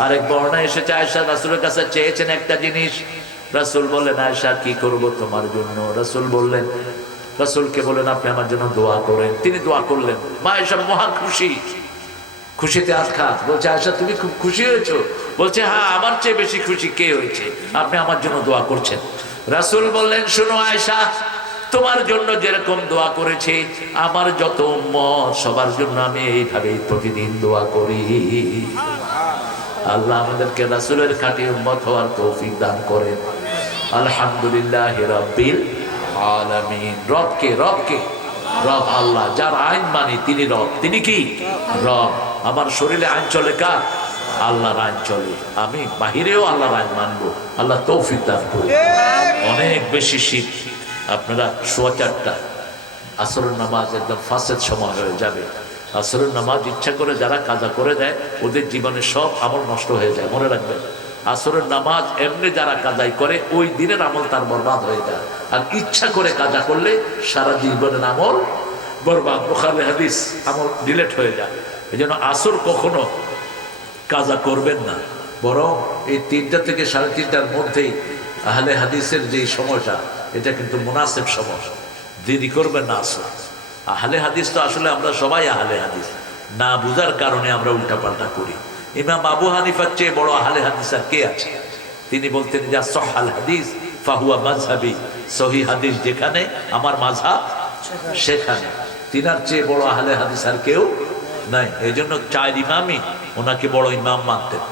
আরেক বর্ণনা এসেছে আয়েশা রাসূলের কাছে চেয়েছেন একটা জিনিস। রাসূল বললেন, আয়েশা কি করব তোমার জন্য? রাসূলকে বললেন, আপনি আমার জন্য দোয়া করেন। তিনি দোয়া করলেন। মা আয়েশা মহা খুশি, খুশিতে আটখাত। বলছে, আয়েশা তুমি খুব খুশি হয়েছো? বলছে, হ্যাঁ, আমার চেয়ে বেশি খুশি কে হয়েছে? আপনি আমার জন্য দোয়া করছেন। রাসূল বললেন, শোনো আয়েশা, তোমার জন্য যেরকম দোয়া করেছি আমার যত উম্মত সবার জন্য আমি এইভাবেই প্রতিদিন দোয়া করি। আল্লাহ আমাদেরকে রাসূলের খাঁটি উম্মত হওয়ার তৌফিক দান করেন। আলহামদুলিল্লাহি রাব্বিল আলামিন। রবকে রব আল্লাহ, যার আইন মানি তিনি রব। তিনি কি? রব। আমার শরীরে আইন চলে কার? আল্লাহর আইন চলে। আমি বাহিরেও আল্লাহর আইন মানবো। আল্লাহ তৌফিক দান করুন। অনেক বেশি শীত। আপনারা 4:15 আসরের নামাজ একদম ফাসেদ সময় হয়ে যাবে। আসরের নামাজ ইচ্ছা করে যারা কাজা করে দেয় ওদের জীবনে সব আমল নষ্ট হয়ে যায়। মনে রাখবেন, আসরের নামাজ এমনি যারা কাজাই করে ওই দিনের আমল তার বরবাদ হয়ে যায়। আর ইচ্ছা করে কাজা করলে সারা জীবনের আমল বরবাদ। বুখারী হাদিস, আমল ডিলেট হয়ে যায়। এই জন্য আসর কখনো কাজা করবেন না, বরং এই 3টা থেকে 3:30টার মধ্যেই আহলে হাদিসের যে সময়টা, এটা কিন্তু মুনাসিব সময়। দেরি করবেন না আসর। আহলে হাদিস তো আসলে আমরা সবাই আহলে হাদিস, না বুঝার কারণে আমরা উল্টাপাল্টা করি। ইমাম আবু হানিফার চেয়ে বড় আহলে হাদিস আর কে আছে? তিনি বলতেন, যা সহাল হাদিস ফাহুয়া মাযহাবি, সহিহ হাদিস যেখানে আমার মাযহাব সেখানে। তিনার চেয়ে বড় আহলে হাদিস আর কেউ নাই। এই জন্য 4 ইমামই ওনাকে বড় ইমাম মানতেন।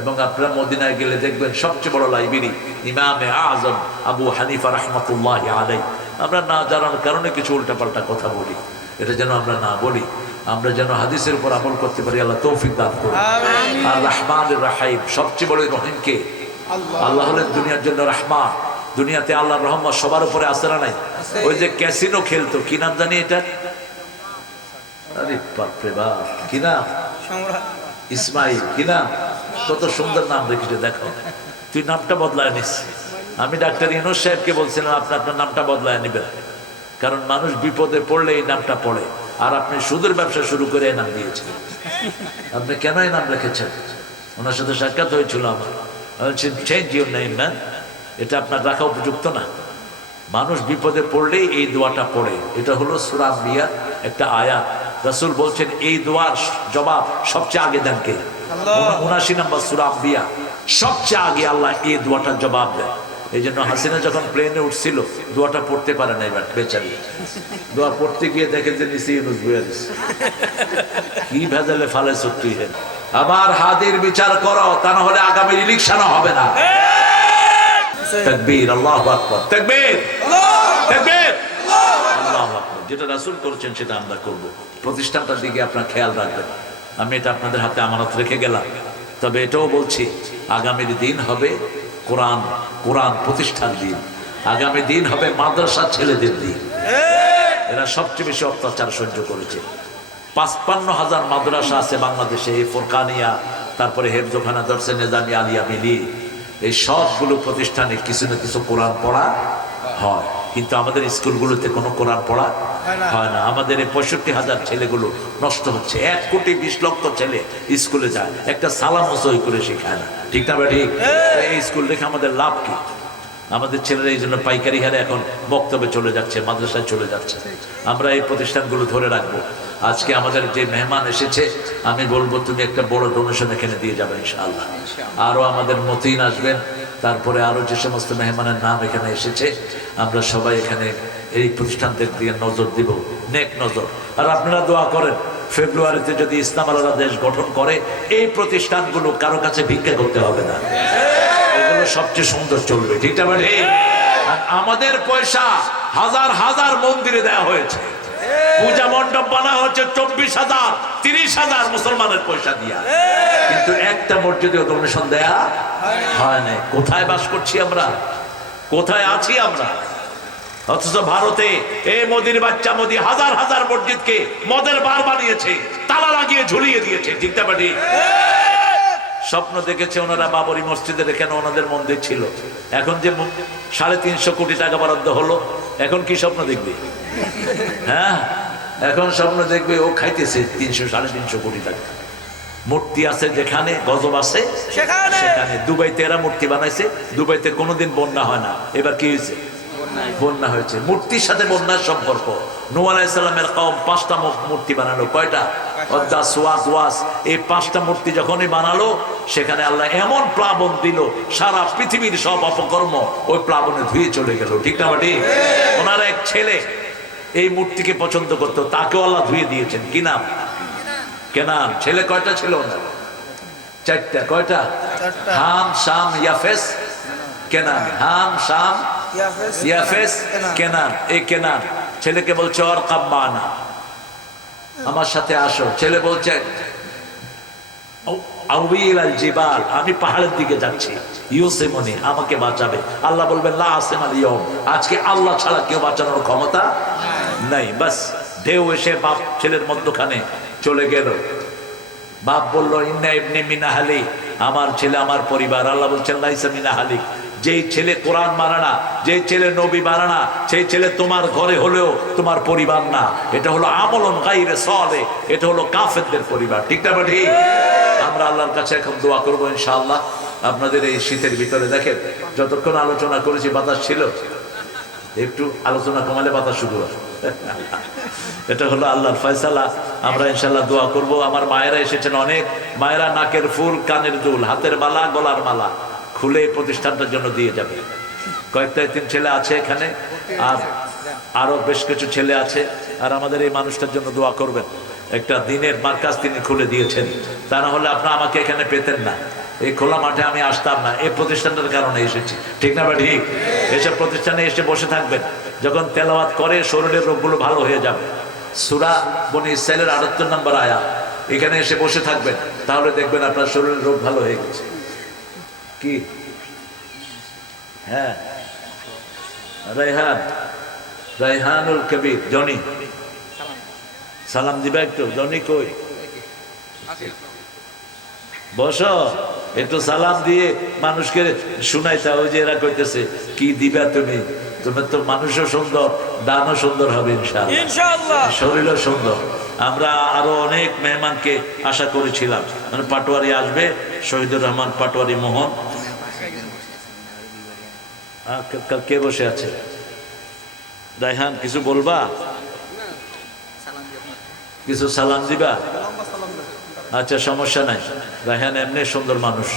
এবং আপনারা মদিনায় গেলে দেখবেন সবচেয়ে বড় লাইব্রেরি ইমামে আজম আবু হানিফা রাহমাতুল্লাহি আলাইহি। আমরা না জানার কারণে কিছু উল্টাপাল্টা কথা বলি, এটা যেন আমরা না বলি। আমরা যেন হাদিসের উপর আমল করতে পারি। আল্লাহ তৌফিক দান করুন। আর রহমানুর রহিম, সবচেয়ে বড় রহিম কে? আল্লাহ হলেন দুনিয়ার জন্য রহমান। দুনিয়াতে আল্লাহর রহমত সবার উপরে আছে না নাই? ওই যে ক্যাসিনো খেলতো, কি নাম জানি এটা? আরে বাপরে বাপ, কি নাম? ইসমাইল। কি নাম? কত সুন্দর নাম রেখেছে দেখো। তুই নামটা বদলায় নিস। আমি ডাক্তার ইউনূস সাহেবকে বলছিলাম, আপনি আপনার নামটা বদলায় নিবেন, কারণ মানুষ বিপদে পড়লে এই নামটা পড়ে। আর আপনি সুদের ব্যবসা শুরু করে এই নাম দিয়েছেন। আপনি কেন এই নাম রেখেছেন? ওনার সাথে সাক্ষাৎ হয়েছিল আমার। চেঞ্জ ইউর নেম ম্যান, এটা আপনার রাখা উপযুক্ত না। মানুষ বিপদে পড়লেই এই দোয়াটা পড়ে। এটা হলো সূরা আম্বিয়ার একটা আয়াত। রাসূল বলছেন এই দোয়ার জবাব সবচেয়ে আগে দেন কে? ৭৯ নম্বর সূরা আম্বিয়া, সবচেয়ে আগে আল্লাহ এই দোয়াটার জবাব দেয়। এই জন্য হাসিনা যখন প্লেনে উঠছিল দোয়াটা পড়তে পারে না, এবার বেচারি দোয়া পড়তে গিয়ে দেখে যে নিচে ইউনূস বইয়া দিছে। কি ভেজালে ফালে সত্যি হে। আবার হাদির বিচার করো, তা না হলে আগামী ইলেকশনও হবে না। তাকবীর, আল্লাহু আকবার, তাকবীর, তাকবীর, আল্লাহু আকবার। যেটা রাসূল করেছেন সেটা আমরা করব। প্রতিষ্ঠানটার দিকে আপনার খেয়াল রাখবেন। আমি এটা আপনাদের হাতে আমানত রেখে গেলাম। তবে এটাও বলছি, আগামীর দিন হবে কোরআন কোরআন প্রতিষ্ঠার দিন, আগামী দিন হবে মাদ্রাসা ছেলেদের দিন। এরা সবচেয়ে বেশি অত্যাচার সহ্য করেছে। ৫৫,০০০ মাদ্রাসা আছে বাংলাদেশে, এই ফোরকানিয়া, তারপরে হেফজোখানা, দরসে নিজামি, আলিয়া মিলি, এই সবগুলো প্রতিষ্ঠানে কিছু না কিছু কোরআন পড়া হয়, কিন্তু আমাদের স্কুলগুলোতে কোনো কোরআন পড়া হয় না। আমাদের এই ৬৫,০০০ ছেলেগুলো নষ্ট হচ্ছে। ১,২০,০০,০০০ ছেলে স্কুলে যায়, একটা সালামও সহি করে শেখায় না, ঠিক না ঠিক? এই স্কুল দেখে আমাদের লাভ কি? আমাদের ছেলেরা এই জন্য পাইকারি হারে এখন বক্তব্যে চলে যাচ্ছে, মাদ্রাসায় চলে যাচ্ছে। আমরা এই প্রতিষ্ঠানগুলো ধরে রাখবো। আজকে আমাদের যে মেহমান এসেছে, আমি বলবো তুমি একটা বড় ডোনেশন এখানে দিয়ে যাবে ইনশাআল্লাহ। আরো আমাদের মতিন আসবেন, তারপরে আরো যে সমস্ত মেহমানের নাম এখানে এসেছে, আমরা সবাই এখানে এই প্রতিষ্ঠানদের দিয়ে নজর দিব, নেক নজর। আর আপনারা দোয়া করেন, ফেব্রুয়ারিতে যদি ইসলাম আলাদা দেশ গঠন করে, এই প্রতিষ্ঠানগুলো কারো কাছে ভিক্ষা করতে হবে না, এগুলো সবচেয়ে সুন্দর চলবে, ঠিক না? আমাদের পয়সা হাজার হাজার মন্দিরে দেওয়া হয়েছে, পূজা মণ্ডপ বানা হচ্ছে ২৪,০০০, ৩০,০০০ মুসলমানের পয়সা দিয়া, কিন্তু একটা মসজিদে ডোনেশন দেয়া হয় না। কোথায় বাস করছি আমরা? কোথায় আছি আমরা? অথচ ভারতে এই মোদির বাচ্চা মোদি হাজার হাজার মসজিদকে মদের বার বানিয়েছে, তালা লাগিয়ে ঝুলিয়ে দিয়েছে, ঠিক না? স্বপ্ন দেখেছে ওনারা বাবরি মসজিদের, এখানে ওনাদের মন্দির ছিল। এখন যে ৩৫০ কোটি টাকা বরাদ্দ হলো, এখন কি স্বপ্ন দেখবে? হ্যাঁ, এখন স্বপ্ন দেখবে ও খাইতেছে ৩০০-৩৫০ কোটি টাকা। মূর্তি আছে যেখানে, গজব আছে সেখানে। দুবাইতে এরা মূর্তি বানাইছে, দুবাইতে কোনোদিন বন্যা হয় না, এবার কি হয়েছে? বন্যা হয়েছে। মূর্তির সাথে বন্যার সম্পর্ক। নূহ আলাইহিস সালামের কওম ৫টা মূর্তি বানালো। কয়টা? ওয়াস, ওয়াস, ওয়াস। এই ৫টা মূর্তি যখনই বানালো, সেখানে আল্লাহ এমন প্লাবন দিল, সারা পৃথিবীর সব অপকর্ম ওই প্লাবনে ধুয়ে চলে গেল, ঠিক না? ওনার এক ছেলে এই মূর্তিকে পছন্দ করতো, তাকেও আল্লাহ ধুয়ে দিয়েছেন। কি নাম? কেনান। ছেলে কয়টা ছিল ওনার? ৪টা। কয়টা? হাম, শাম, ইয়াফেস, কেনান। হাম, শাম, ইয়াফেস, কেনান। এই কেনান ছেলেকে বলছে অর কাব্বানা, আমার সাথে আসো। ছেলে বলছে জিবাল, আমি পাহাড়ের দিকে যাচ্ছি, ইউসিমুনি, আমাকে বাঁচাবে। আল্লাহ বলবেন লা আসিমাল ইয়াউম, আজকে আল্লাহ ছাড়া কেউ বাঁচানোর ক্ষমতা নাই। বাস ঢেউ এসে বাপ ছেলের মধ্যখানে চলে গেল। বাপ বলল ইন্না ইবনি মিন আহলি, আমার ছেলে আমার পরিবার। আল্লাহ বলছেন লাইসা মিন আহলিক, যেই ছেলে কোরআন মানে না, যেই ছেলে নবী মানে না, সেই ছেলে তোমার ঘরে হলেও তোমার পরিবার না। এটা হলো আমলন গায়রে সালেহ, এটা হলো কাফেরদের পরিবার, ঠিক না? ঠিক। আমরা আল্লাহর কাছে এখন দোয়া করবো ইনশাআল্লাহ। আপনাদের এই শীতের ভিতরে দেখেন, যতক্ষণ আলোচনা করেছি বাতাস ছিল, একটু আলোচনা কমালে বাতাস শুরু হয়। এটা হলো আল্লাহর ফয়সালা। আমরা ইনশাআল্লাহ দোয়া করব। আমার মায়েরা এসেছেন অনেক, মায়েরা নাকের ফুল, কানের দুল, হাতের মালা, গলার মালা খুলে প্রতিষ্ঠানটার জন্য দিয়ে যাবে। কয়েকটা ৩ ছেলে আছে এখানে, আর আরো বেশ কিছু ছেলে আছে। আর আমাদের এই মানুষটার জন্য দোয়া করবেন। একটা দিনের মার্কাজ তিনি খুলে দিয়েছেন, তা না হলে আপনারা আমাকে এখানে পেতেন না, এই খোলা মাঠে আমি আসতাম না। এই প্রতিষ্ঠানটার কারণে এসেছি, ঠিক না? ঠিক। এসব প্রতিষ্ঠানে এসে বসে থাকবেন, যখন তেলাওয়াত করে শরীরের রোগগুলো ভালো হয়ে যাবে। সূরা বনী ইসরাঈলের ৭৮ নম্বর আয়াত, এখানে এসে বসে থাকবেন, তাহলে দেখবেন আপনার শরীরের রোগ ভালো হয়ে গেছে। কি? হ্যাঁ, রায়হান, রায়হানুল কবির, জনি সালাম দিবা একটু। জনি কই? বসো, একটু সালাম দিয়ে মানুষকে শুনাইতা। ওই যে এরা কইতেছে কি দিবা তুমি, তোমার তো মানুষও সুন্দর, দানও সুন্দর হবে ইনশাআল্লাহ, শরীরও সুন্দর। আমরা আরো অনেক মেহমানকে আশা করেছিলাম, মানে পাটোয়ারি আসবে, শহীদুর রহমান পাটোয়ারি মোহন। কে বসে আছে? রায়হান, কিছু বলবা? কিছু সালাম দিবা? আচ্ছা সমস্যা নাই, রায়হান এমনি সুন্দর মানুষ।